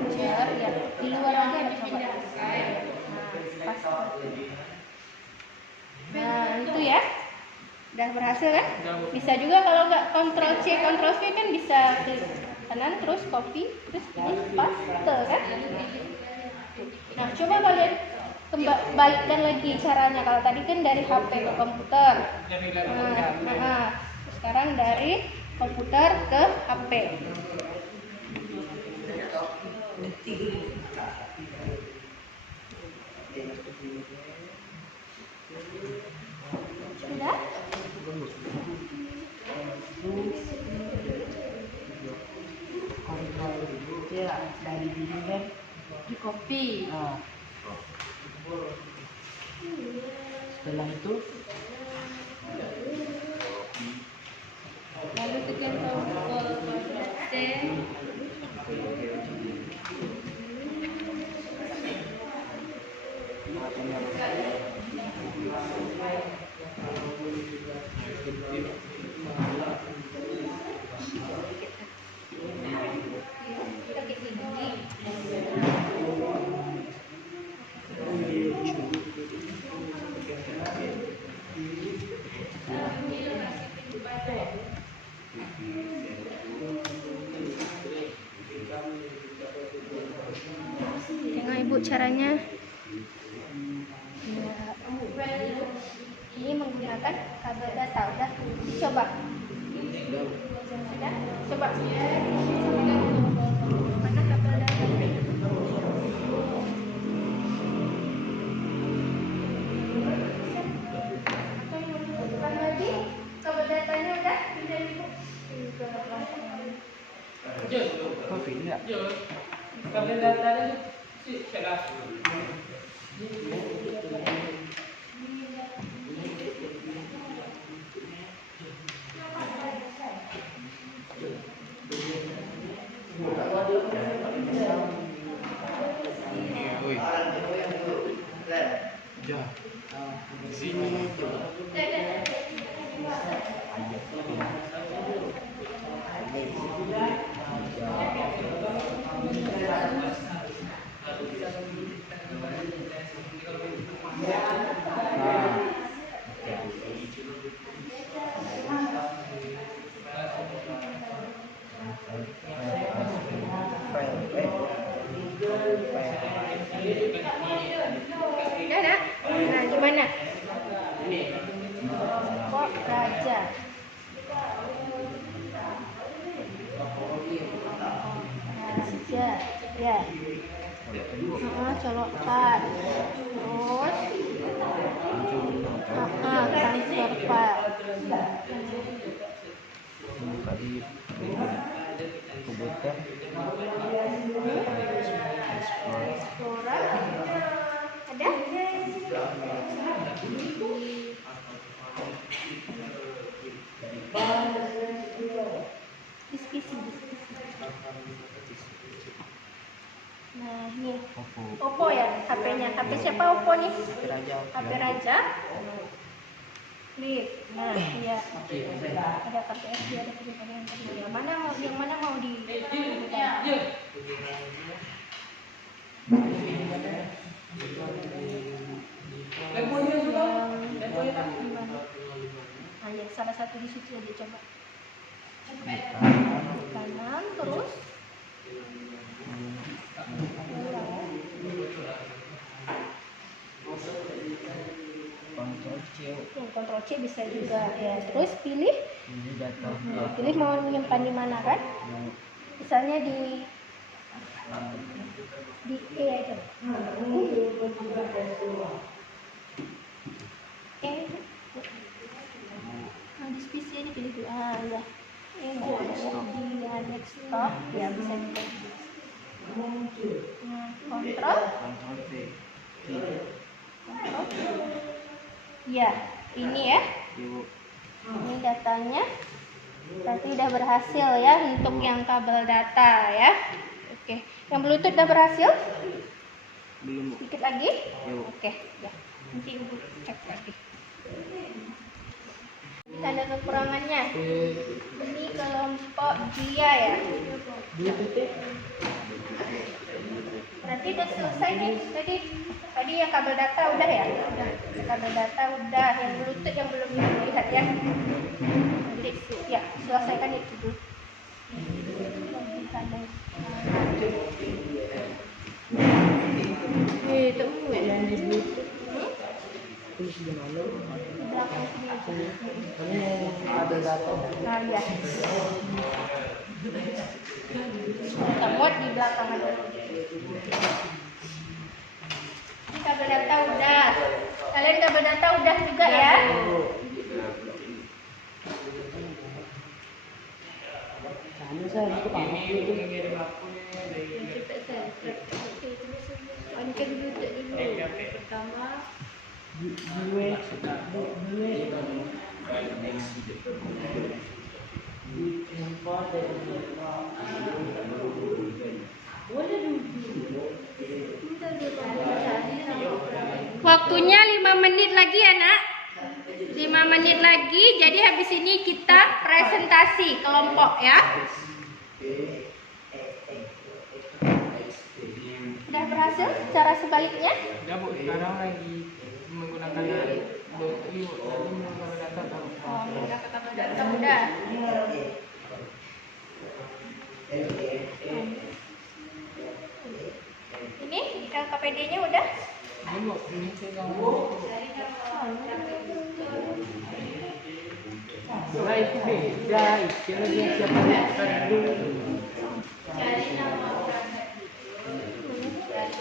Share, ya. Di luar aja ada coba. Nah, pas. Nah, itu ya. Udah berhasil kan? Bisa juga kalau nggak Ctrl C, Ctrl V kan bisa klik kanan terus copy terus pilih paste kan? Nah, coba kalian balikkan lagi caranya. Kalau tadi kan dari HP ke komputer. Nah, sekarang dari komputer ke HP. Sudah? Kontrol C dari bimbing kan. Di copy. Nah, setelah itu Lalu tekan tombol C. Tengok ibu caranya. Ini menggunakan kabel data. Udah coba. Sudah? Coba. Mana kabel data? Bukan lagi. Kabel datanya udah pindah ibu. Kopi enggak? Kabel datanya sih cerah. Ya. Sini. Udah nak? Nah, gimana? Kok raja? Raja, ya. Colokan. Terus, transfer file. Buka di komputer. Explorer. Ada? Diskusi. Nah, ini Oppo ya HP-nya. HP siapa Oppo nih? HP Raja. Klik. Nah, iya. Ada kartu SD, ada kebutuhan yang tadi. Yang mana mau di Nah, ya, salah satu di situ aja coba. Kanan terus. Kontrol C. Kontrol C bisa juga ya. Terus pilih. Ini data. Pilih mau menyimpan di mana kan? Misalnya di E aja. E. Nah, di PC ini pilih dulu. Ah ya. Ini di desktop ya bisa juga. Kontrol. Kontrol T. Ya, ini ya. Ibu. Ini datanya. Berarti udah berhasil ya untuk yang kabel data ya. Oke, yang Bluetooth udah berhasil? Belum, Bu. Sedikit lagi? Yuk. Oke, ya. Nanti Ibu cek lagi. Tanda kekurangannya. Ini kelompok dia ya. Berarti udah selesai nih tadi. Tadi yang kabel data udah ya? Udah. Kabel data udah. Yang Bluetooth yang belum dilihat ya. Nanti ya selesaikan itu dulu. Temu ya. Terus gimana? Belakang sini. Ini ada data. Nah, ya. Kita muat di belakang aja. Ini kabel data udah. Kalian kabel data udah juga ya? Sana saya itu Pak. Ini mengirim akunnya dari Onkan Bluetooth dulu. Pertama. Waktunya 5 menit lagi ya nak. 5 menit lagi. Jadi habis ini kita presentasi kelompok ya. Sudah berhasil cara sebaliknya? Ya Bu, sekarang lagi menggunakan Bluetooth ini, Bu. Tadi menggunakan data tahu. Oh, udah kabel data udah. Ini LKPD-nya udah? Ini Bu, ini saya Nah itu beda, itu lagi siapa lihat dulu.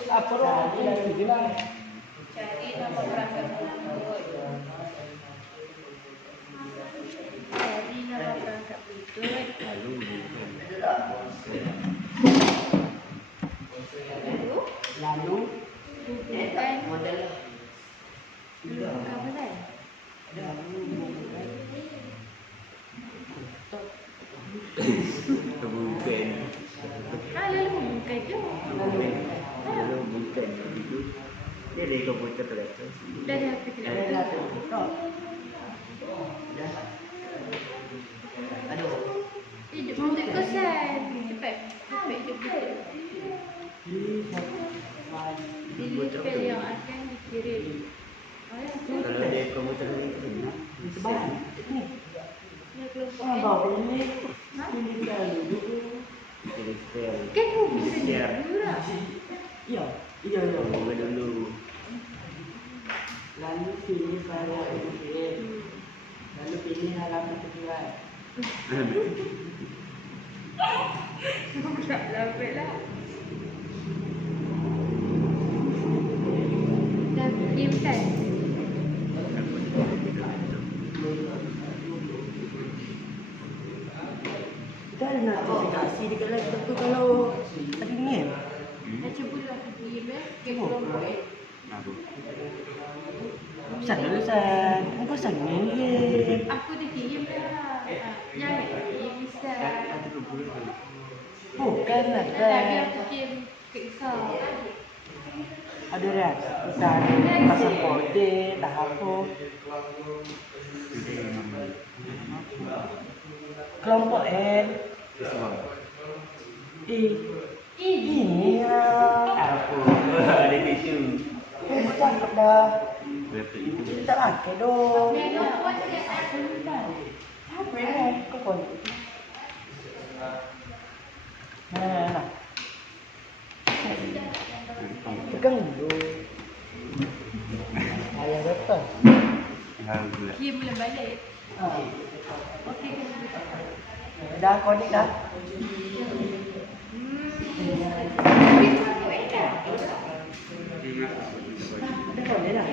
Apa roh itu bilang? Cari nama perangkat Bluetooth. Cari nama perangkat Bluetooth. Lalu Bukan. model Kabel ya? Bukan. Lalu bukan je. Lalu bukan begitu. Dia dari komputer terlepas. Dari HP kita. aduh Hidup untuk kosan. Cepat. Cepat hidup. Ini file yang akan dikirim. Kalau dari komputer itu sebagai ini Ya kelompok oh N. bawa ini ini dulu jadi file. Kan hubung Share. dulu lah. iya iya iya Coba dulu. lalu pilih saya kirim lalu pilih halaman kedua Tak lambat lah. Dah kirim kan? kita ada notifikasi dekat laptop tu kalau ada email Dah cuba lah kirim ke kelompok N. Aku. San dulu San engkau San kirim Aku dah kirim dah. Yang kirim bisa. bukan lah Tadi aku kirim ke Isa. ada dah kita ada pasang kode tak apa kelompok N ini ya Aku. Ada itu. cakep dah Laptop itu. kita pakai dong Memang aku ada apa ya kau kontak Nah. Pegang dulu. Ayah datang. Alhamdulillah. Dia boleh balik. Ah. Okey. Dah connect dah. Dah connect dah.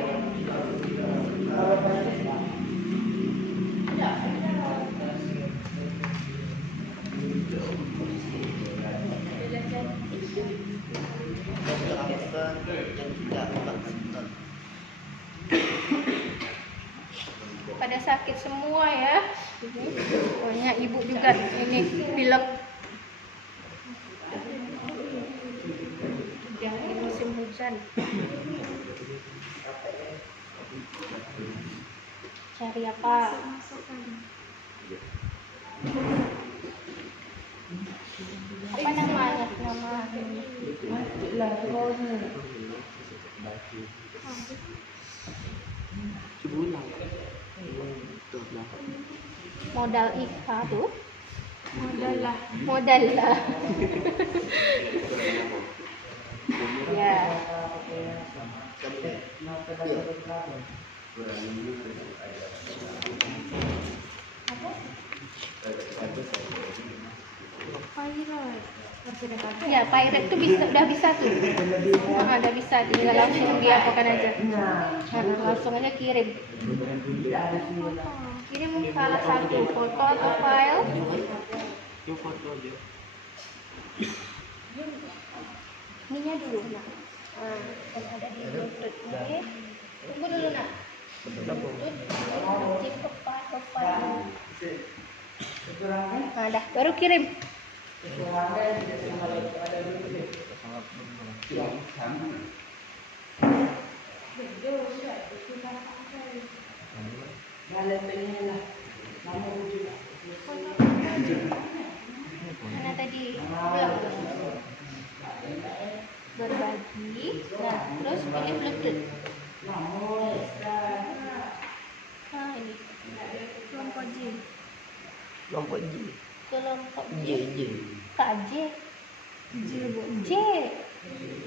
Pada sakit semua ya. Banyak ibu juga ini pilek. Yang ini musim hujan. Cari apa? Apa namanya? Nama Lah, kau ni. Sebulan. modal IKA tuh. Modal lah. Ya. Ya, pirate tuh udah bisa tuh. Udah bisa, tinggal langsung diapakan aja. Langsung aja kirim. Kirim salah satu foto atau file. Ininya dulu, nak. Yang ada di Bluetooth ini. Tunggu dulu, nak. Bluetooth, chip file. Nah, dah, baru kirim. Mana tadi? Belum. Berbagi. Nah, terus pilih Bluetooth. Ini. Kelompok J. Lompok J. Kelompok J. J. KJ. J.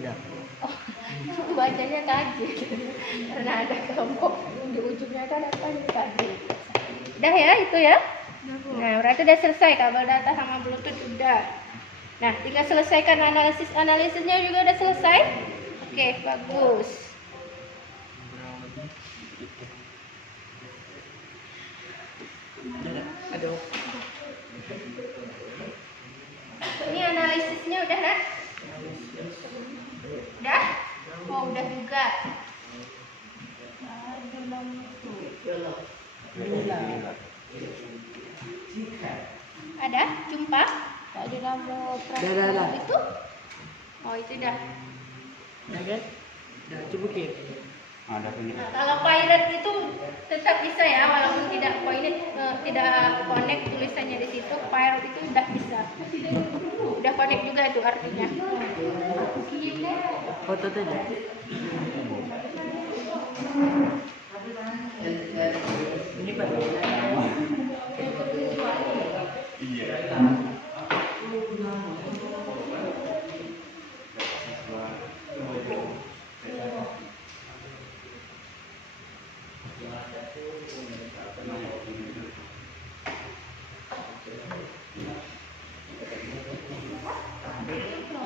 Dah. Oh, bacanya KJ. Karena ada kelompok di ujungnya ada KJ. Udah ya itu ya. Nah, berarti udah selesai kabel data sama Bluetooth udah. Nah, tinggal selesaikan analisisnya juga udah selesai. Oke, bagus. Aduh. Ini analisisnya udah, Nak? Udah? Oh, udah juga. Ada? Jumpa? Tak ada nama Dah. itu? Oh, itu dah. Dah kan? Dah, cuba kirim. Ada ini. Nah, kalau pirate itu tetap bisa ya, walaupun tidak connect tulisannya di situ, pirate itu udah bisa. Udah connect juga itu artinya. Foto tadi. Ini Pak.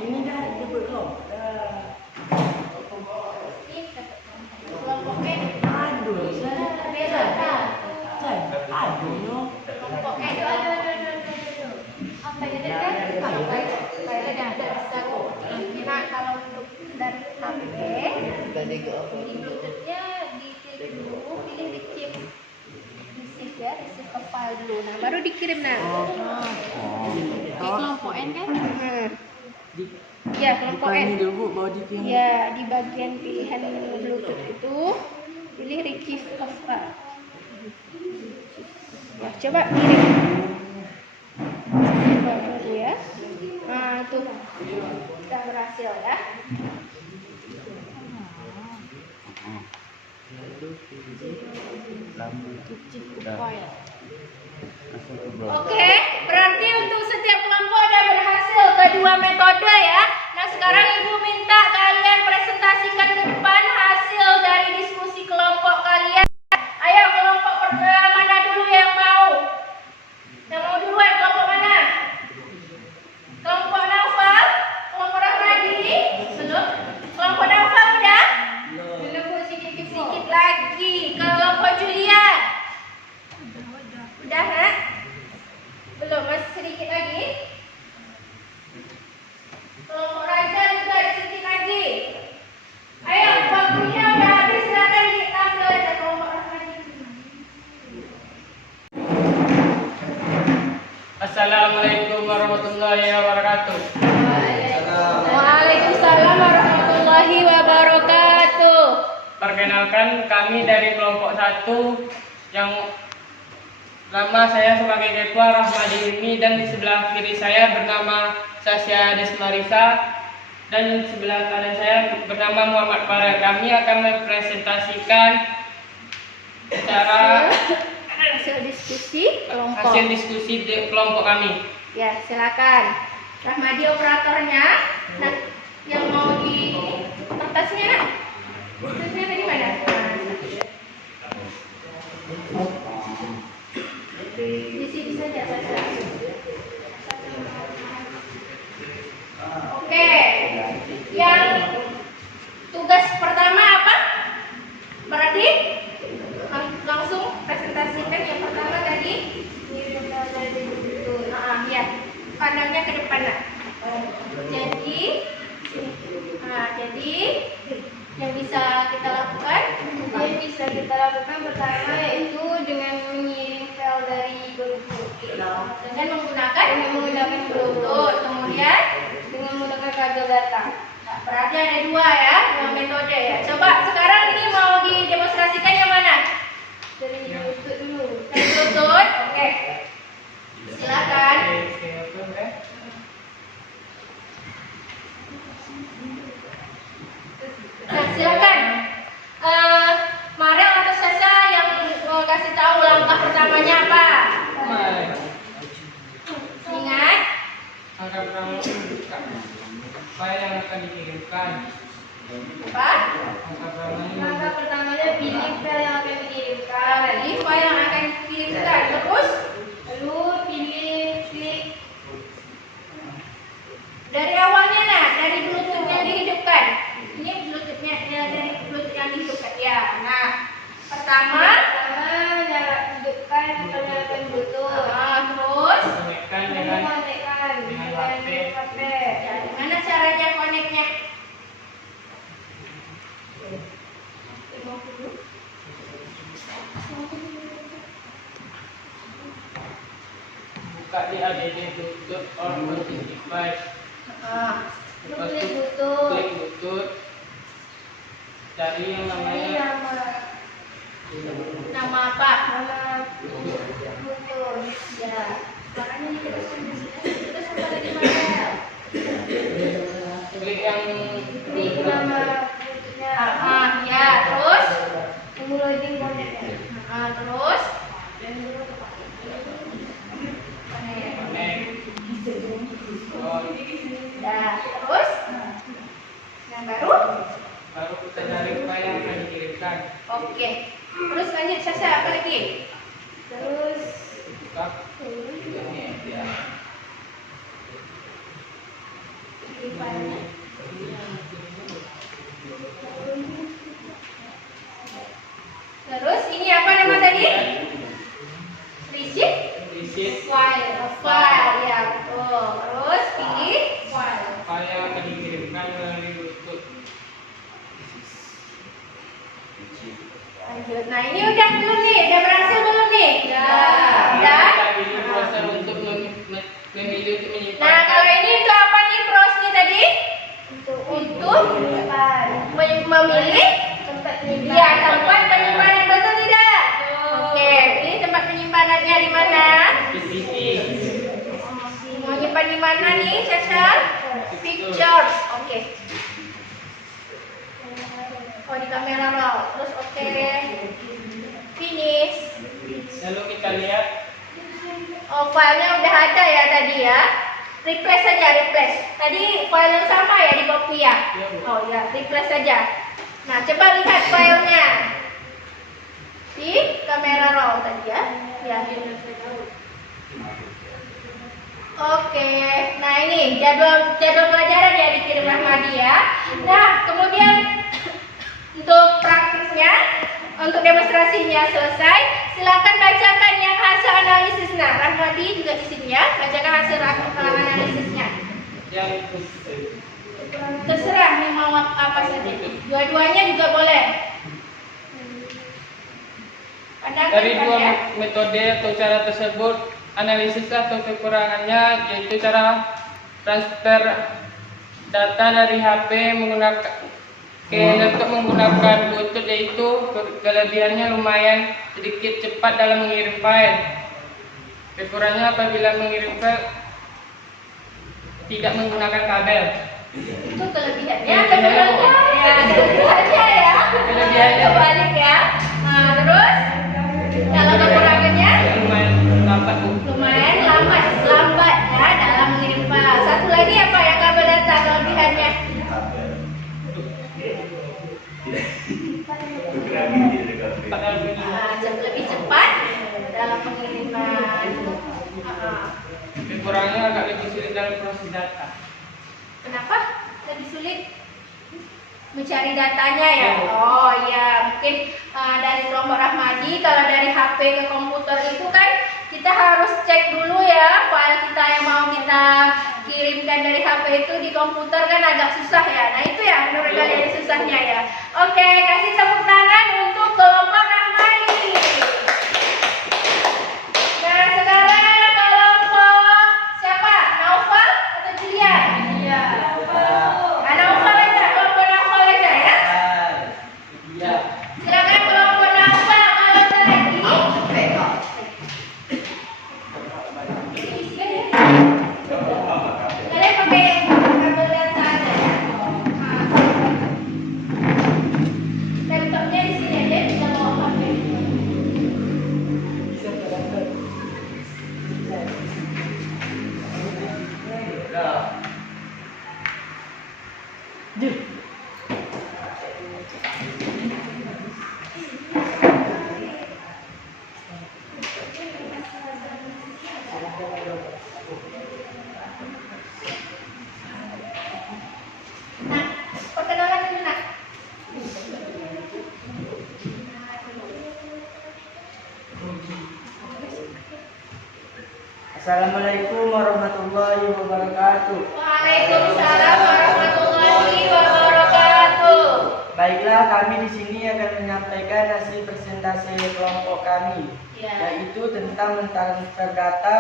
Ini dah jemput kau. Kelompok E. Aduh, Beda kan? aduh. Kelompok E. Aduh. Apa ya kan? Pirate ada bisa kok. Nah, kalau untuk dari HP, di Bluetooth-nya dicek dulu, pilih di chip. Receive ya, receive ke file dulu. Nah, baru dikirim nah. Di kelompok N kan? Ya, kelompok N. Ini dulu baru dikirim. Ya, di bagian pilihan Bluetooth itu pilih retrieve ke file. Ya, coba kirim. Coba dulu ya. Nah, tuh. Sudah berhasil ya. Oke, berarti untuk setiap kelompok hasil kedua metode ya. Nah sekarang Ibu minta kalian presentasikan ke depan hasil dari diskusi kelompok kalian. Ayo kelompok mana dulu yang mau? Yang mau duluan kelompok mana? Kelompok Naufal? Kelompok Rahmadi? Belum? Kelompok Naufal udah? Belum Bu, sedikit lagi. Kelompok Julian? Udah nak? Belum, masih sedikit lagi. Kelompok Raja juga sedikit lagi. Ayo, waktunya udah habis, silakan ditampil aja kelompok Rahmadi. Assalamualaikum warahmatullahi wabarakatuh. Waalaikumsalam warahmatullahi wabarakatuh. Perkenalkan, kami dari kelompok 1 yang nama saya sebagai ketua Rahmadi Hilmi, dan di sebelah kiri saya bernama Sasya Desmarisa, dan di sebelah kanan saya bernama Muhammad Farah. Kami akan mempresentasikan cara Hasil diskusi kelompok. hasil diskusi di kelompok kami. Ya, silakan. Rahmadi operatornya. Nah, yang mau di kertasnya nak? Kertasnya tadi mana? Di sini saja saja. Oke. Yang tugas pertama apa? Berarti langsung presentasikan yang pertama tadi. Ya. Pandangnya ke depan nak. Jadi yang bisa kita lakukan pertama yaitu dengan mengirim file dari Bluetooth dengan menggunakan Bluetooth, kemudian dengan menggunakan kabel data. Nah, berarti ada dua ya, dua metode ya. Coba sekarang ini mau didemonstrasikan yang mana? Dari Bluetooth dulu. Dari Bluetooth, oke. Silakan. Nah, silakan. Mari atau Sasa yang kasih tahu langkah pertamanya apa? Ingat? Langkah pertama buka file yang akan dikirimkan. Apa? Langkah Pertamanya pilih file yang akan dikirimkan. Jadi file yang akan dikirimkan. Terus lalu pilih klik. Dari awalnya nah, dari Bluetooth yang dihidupkan. Ini Bluetoothnya dari Bluetooth yang dihidupkan ya. Nah, pertama hidupkan pernyalakan Bluetooth. Terus konekkan dengan HP. Ya, gimana caranya koneknya? buka di add Bluetooth or Bluetooth device. Lepas itu klik Bluetooth, cari yang namanya Nama apa? Bluetooth. Ya. Makanya diteruskan di sini. Terus apa lagi mana? klik yang Klik nama Bluetoothnya. Ya. Terus loading koneknya. Terus connect. Nah, terus yang baru? Baru kita cari file yang akan dikirimkan. Oke. Terus lanjut Sasa, apa lagi? Terus Buka. Ini ya. filenya. Terus ini apa nama tadi? Receipt file. Ya, betul. Terus pilih file. File yang akan dikirimkan melalui Bluetooth. Lanjut. Nah, ini udah belum nih? Udah berhasil belum nih? Udah. Kita pilih browser untuk memilih untuk menyimpan. Nah, kalau ini untuk apa nih browse-nya tadi? Untuk memilih tempat penyimpanan. Ya, tempat penyimpanan, betul tidak? Oke, ini tempat penyimpanannya di mana? Di sini. Mau nyimpan di mana nih, Sasha? Pictures. Oke. Oh, di kamera roll. Terus oke. Finish. Lalu kita lihat Oh, filenya udah ada ya tadi ya. replace saja, replace. Tadi file yang sama ya di copy ya? Oh ya, replace saja. Nah, coba lihat filenya di kamera raw tadi ya. Ya. Oke, nah ini jadwal pelajaran ya dikirim Rahmadi ya. Nah, kemudian untuk praktiknya, untuk demonstrasinya selesai, silakan bacakan yang hasil analisis. Nah, Rahmadi juga di sini ya, bacakan hasil analisisnya. Yang itu. Terserah mau apa saja. Dua-duanya juga boleh. Pandangkan Dari dua ya. metode atau cara tersebut, analisis atau kekurangannya yaitu cara transfer data dari HP menggunakan ke laptop menggunakan Bluetooth, yaitu kelebihannya lumayan sedikit cepat dalam mengirim file. Kekurangannya apabila mengirim file tidak menggunakan kabel. Itu kelebihannya atau kekurangannya? Ya, kelebihannya ya. Kelebihannya Balik ya. Nah, terus kalau kekurangannya lumayan lambat, Bu. lumayan lambat ya dalam mengirim file. Satu lagi apa yang kabel data kelebihannya? Lebih cepat dalam pengiriman. Kekurangannya agak lebih sulit dalam proses data. Kenapa lebih sulit mencari datanya ya? Oh ya, mungkin dari kelompok Rahmadi, kalau dari HP ke komputer itu kan kita harus cek dulu ya file kita yang mau kita kirimkan dari HP itu di komputer kan agak susah ya. Nah itu ya menurut kalian susahnya ya. Oke, kasih tepuk tangan untuk kelompok Rahmadi. Nah sekarang kelompok siapa? Naufal atau Julian? Iya. Naufal aja, kelompok Naufal aja ya. Iya. Silakan kelompok Naufal kalau lagi. Kalian pakai kabel data aja ya. Laptopnya di sini aja bisa bawa HP. Nah, perkenalan dulu nak. Assalamualaikum warahmatullahi wabarakatuh. Waalaikumsalam warahmatullahi wabarakatuh. Baiklah, kami di sini akan menyampaikan hasil presentasi kelompok kami, Ya. yaitu tentang mentransfer data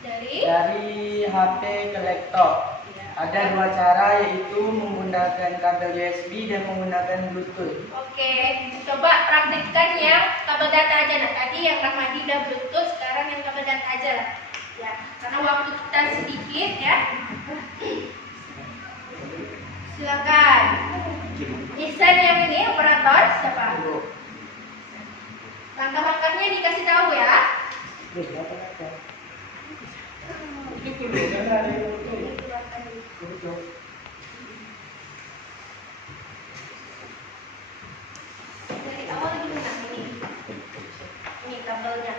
Dari dari HP ke laptop. Ya. Ada dua cara, yaitu menggunakan kabel USB dan menggunakan Bluetooth. Oke, coba praktekkan yang kabel data aja. Nah, tadi yang Rahmadi udah Bluetooth, sekarang yang kabel data aja lah. Ya, karena waktu kita sedikit ya. Silakan. Ihsan yang ini operator siapa? Langkah-langkahnya dikasih tahu ya. Dari awal gimana ini? Ini kabelnya.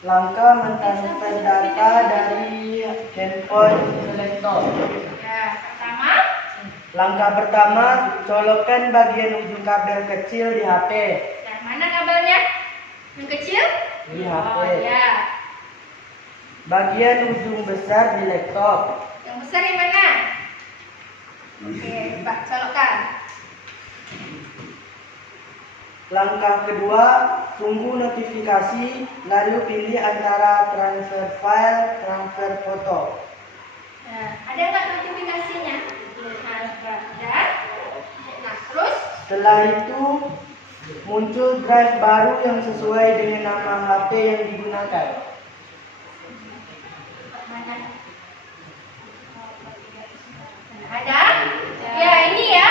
Langkah mentransfer data dari handphone ke laptop. Ya, pertama. Langkah pertama, colokkan bagian ujung kabel kecil di HP. Yang mana kabelnya? Yang kecil? Di HP. Oh ya. Bagian ujung besar di laptop. Yang besar yang mana? Oke, Pak, colokkan. Langkah kedua, tunggu notifikasi, lalu pilih antara transfer file, transfer foto. Nah, ada nggak notifikasinya? Nah, ada. Nah, terus? Setelah itu, muncul drive baru yang sesuai dengan nama HP yang digunakan. Mana? Ada? Ya, ini ya.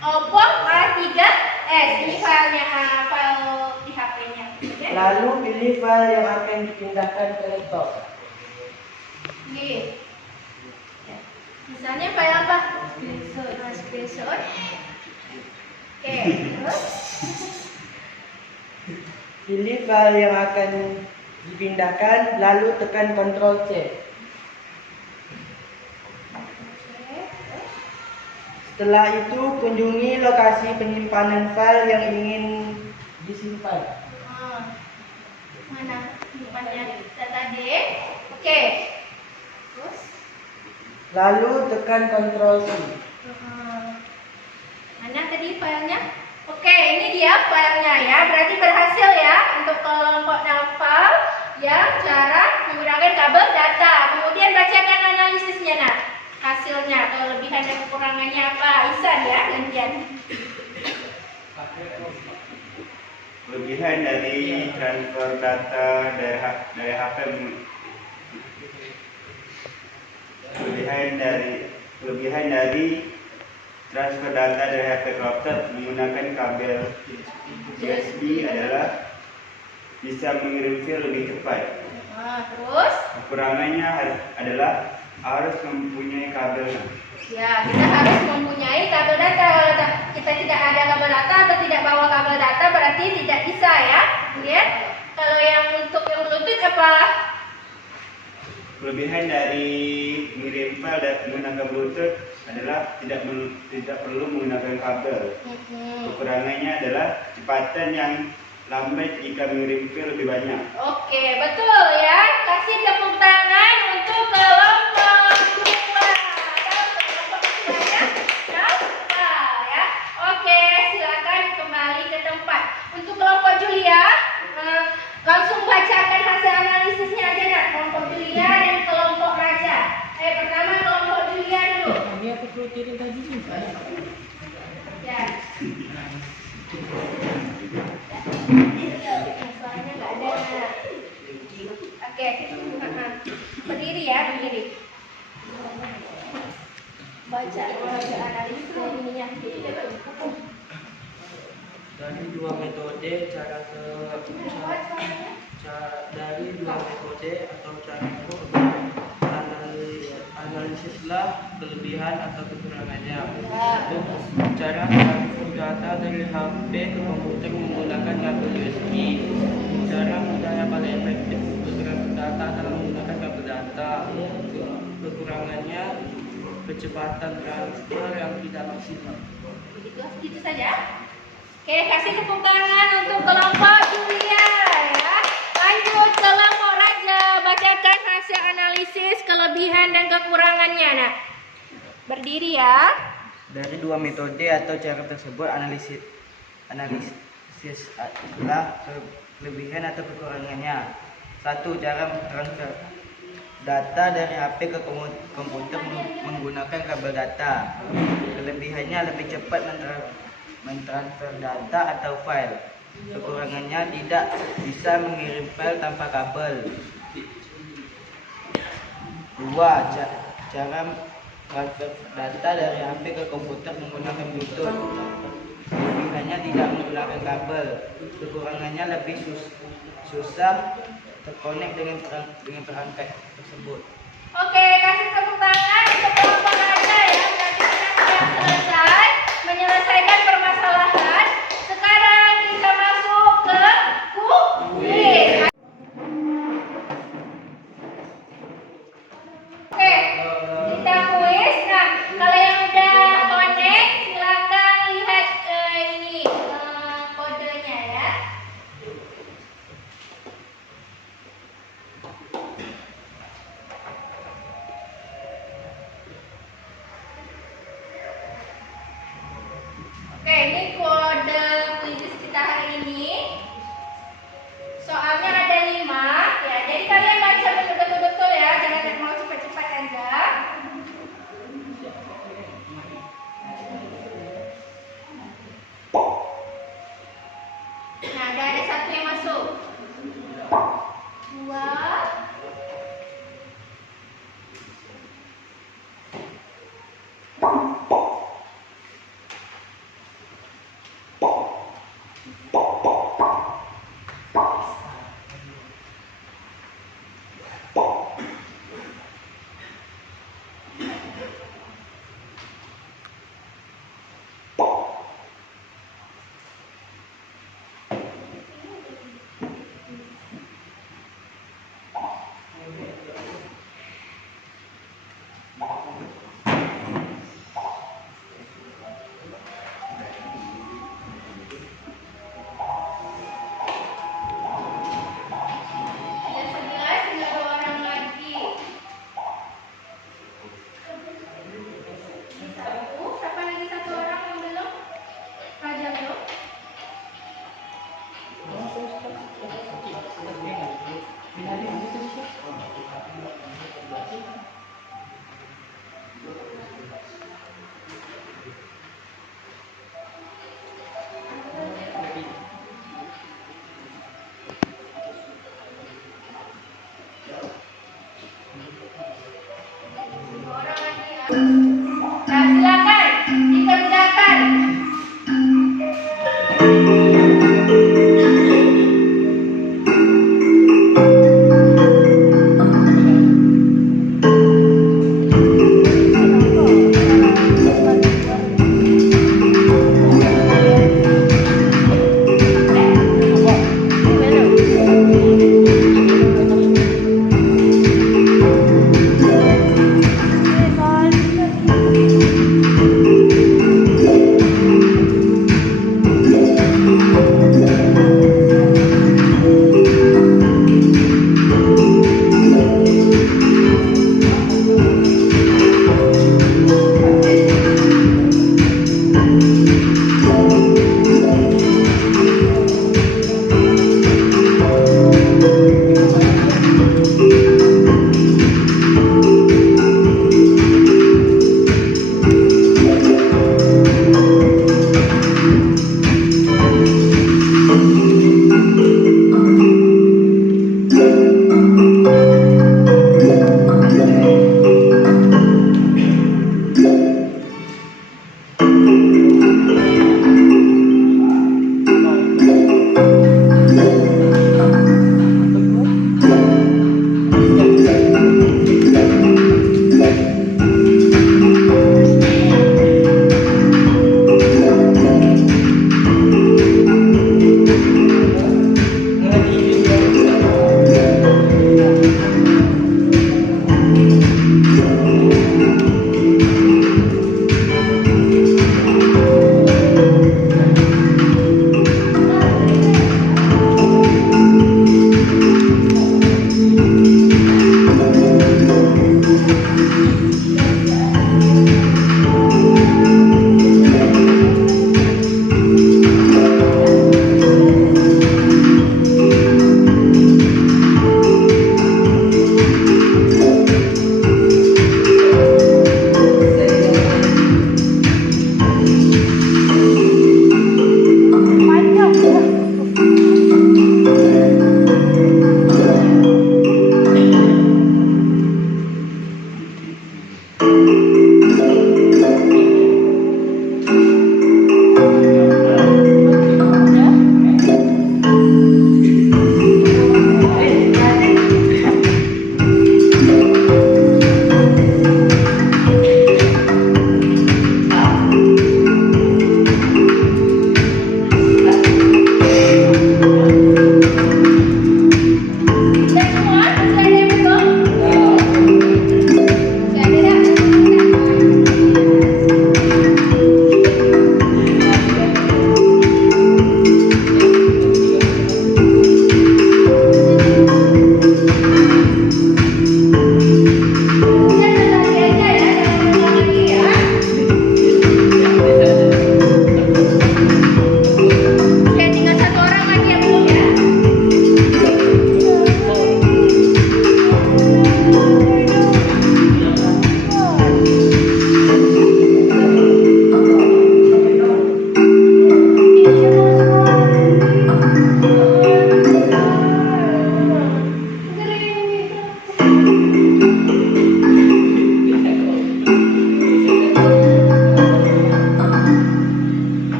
Oppo A3s. Ini filenya, file di HP-nya. Oke. Lalu pilih file yang akan dipindahkan ke laptop. Oke. Misalnya file apa? Screenshot. Oke, terus Pilih file yang akan dipindahkan, lalu tekan Ctrl C. Setelah itu, kunjungi lokasi penyimpanan file yang ingin disimpan. mana simpannya data D? Oke. Terus Lalu tekan Ctrl C. mana tadi filenya? Oke, ini dia filenya ya. Berarti berhasil ya untuk kelompok nafal yang cara menggunakan kabel data. Kemudian bacakan analisisnya nak. Hasilnya, kelebihan dan kekurangannya apa? Isan ya, gantian. Kelebihan dari transfer data dari HP kelebihan dari transfer data dari HP ke laptop menggunakan kabel USB adalah bisa mengirim file lebih cepat. Terus? Kekurangannya adalah harus mempunyai kabel. Ya, kita harus mempunyai kabel data. Kalau kita tidak ada kabel data atau tidak bawa kabel data berarti tidak bisa ya. Kemudian kalau yang untuk yang Bluetooth apa? Kelebihan dari mengirim file dan menggunakan Bluetooth adalah tidak perlu menggunakan kabel. Kekurangannya adalah kecepatan yang lambat jika mengirim file lebih banyak. Oke, betul ya. Kasih tepuk tangan untuk kelompok 2. Ya. Oke, silakan kembali ke tempat. Untuk kelompok Julia, langsung bacakan hasil analisisnya aja nak. Kelompok Julia dan kelompok Raja. Pertama kelompok Julia dulu. Ini aku perlu kirim tadi juga. Ya. Soalnya nggak ada. Oke. Berdiri ya, berdiri. Baca analisis ininya. Dari dua metode dari dua metode atau cara itu analisislah kelebihan atau kekurangannya. Cara transfer data dari HP ke komputer menggunakan kabel USB. Cara mudah yang paling efektif untuk transfer data adalah menggunakan kabel data. Kekurangannya kecepatan transfer yang tidak maksimal. Begitu saja. Oke, kasih tepuk tangan untuk kelompok Julia ya. Lanjut kelompok Raja, bacakan hasil analisis kelebihan dan kekurangannya nak. Berdiri ya. Dari dua metode atau cara tersebut analisis adalah kelebihan atau kekurangannya. 1. Cara transfer data dari HP ke komputer menggunakan kabel data. Kelebihannya lebih cepat mentransfer data atau file. Kekurangannya tidak bisa mengirim file tanpa kabel. 2. Cara transfer data dari HP ke komputer menggunakan Bluetooth. Kelebihannya tidak menggunakan kabel. Kekurangannya lebih susah terkonek dengan perangkat tersebut. Oke, kasih tepuk tangan untuk kelompok Raja ya. Berarti kita sudah selesai menyelesaikan permasalahan. Sekarang kita masuk ke kuis. Oke, kita kuis. Nah, kalau yang udah connect, silakan lihat ini kodenya ya. Oke, ini kode kuis kita hari ini. Soalnya ada 5 ya. Jadi kalian baca betul-betul ya, jangan mau cepat-cepat aja. Nah, ada 1 yang masuk. 2.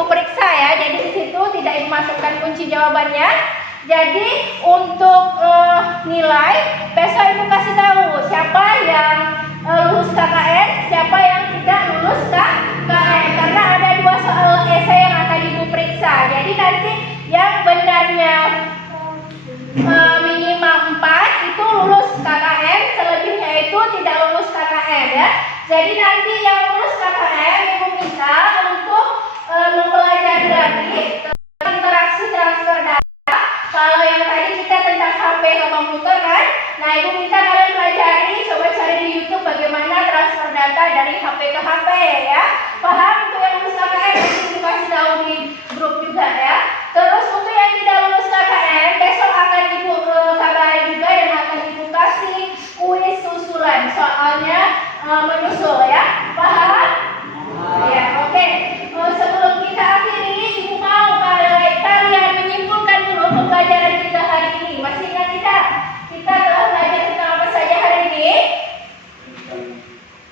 Ibu periksa ya. Jadi di situ tidak Ibu masukkan kunci jawabannya. Jadi untuk nilai besok Ibu kasih tahu siapa yang lulus KKN, siapa yang tidak lulus KKN. Karena ada 2 soal esai yang akan Ibu periksa. Jadi nanti yang benarnya minimal 4 itu lulus KKN, selebihnya itu tidak lulus KKN ya. Jadi nanti yang lulus KKN Ibu minta untuk mempelajari lagi interaksi transfer data. Kalau yang tadi kita tentang HP ke komputer kan, nah Ibu minta kalian pelajari, coba cari di YouTube bagaimana transfer data dari HP ke HP ya. Paham? Untuk yang lulus KKN nanti Ibu kasih tahu di grup juga ya. Terus untuk yang tidak lulus KKN besok akan Ibu kabari juga dan akan Ibu kasih kuis susulan, soalnya menyusul ya. Paham? Ya, oke. Sebelum kita akhiri, Ibu mau kalian menyimpulkan dulu pembelajaran kita hari ini. Masih ingat kita telah belajar tentang apa saja hari ini?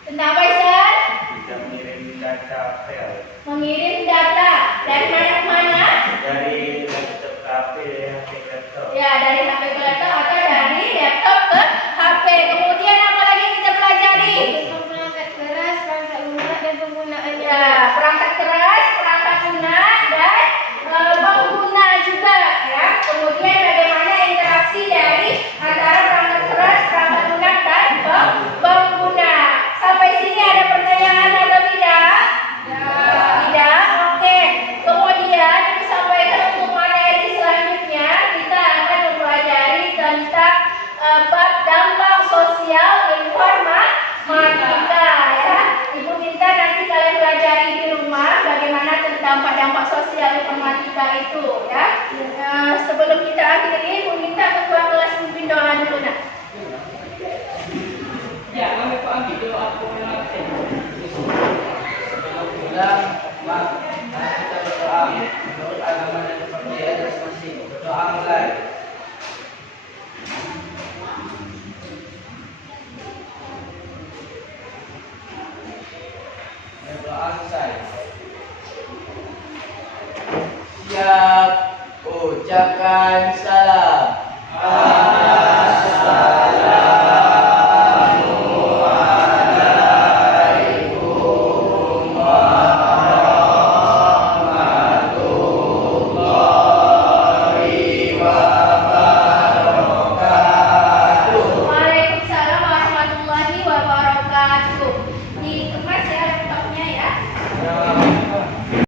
Tentang apa, Isan? Kita mengirim data file Mengirim data dari mana ke mana? dari laptop ke HP, HP ke laptop. Ya, dari HP ke laptop atau dari laptop ke HP. Kemudian apa lagi kita pelajari? Perangkat keras, perangkat lunak, dan penggunaannya. Ya, perangkat keras, perangkat lunak, dan pengguna juga ya. Kemudian bagaimana interaksi dari antara perangkat keras, perangkat lunak, dan pengguna. Sampai sini ada pertanyaan atau tidak? Tidak. Oke. Kemudian disampaikan untuk materi selanjutnya kita akan mempelajari tentang bab dampak sosial informatika ya. Ibu minta nanti kalian pelajari di rumah bagaimana dampak sosial informatika itu ya. Sebelum kita akhiri, Ibu minta ketua kelas pimpin doa dulu nak. Ya, kami Pak Anggi dulu aku mengerti. Pulang, Mak, mari kita berdoa menurut agama dan kepercayaan masing-masing. Berdoa mulai. Berdoa selesai. Siap, ucapkan salam.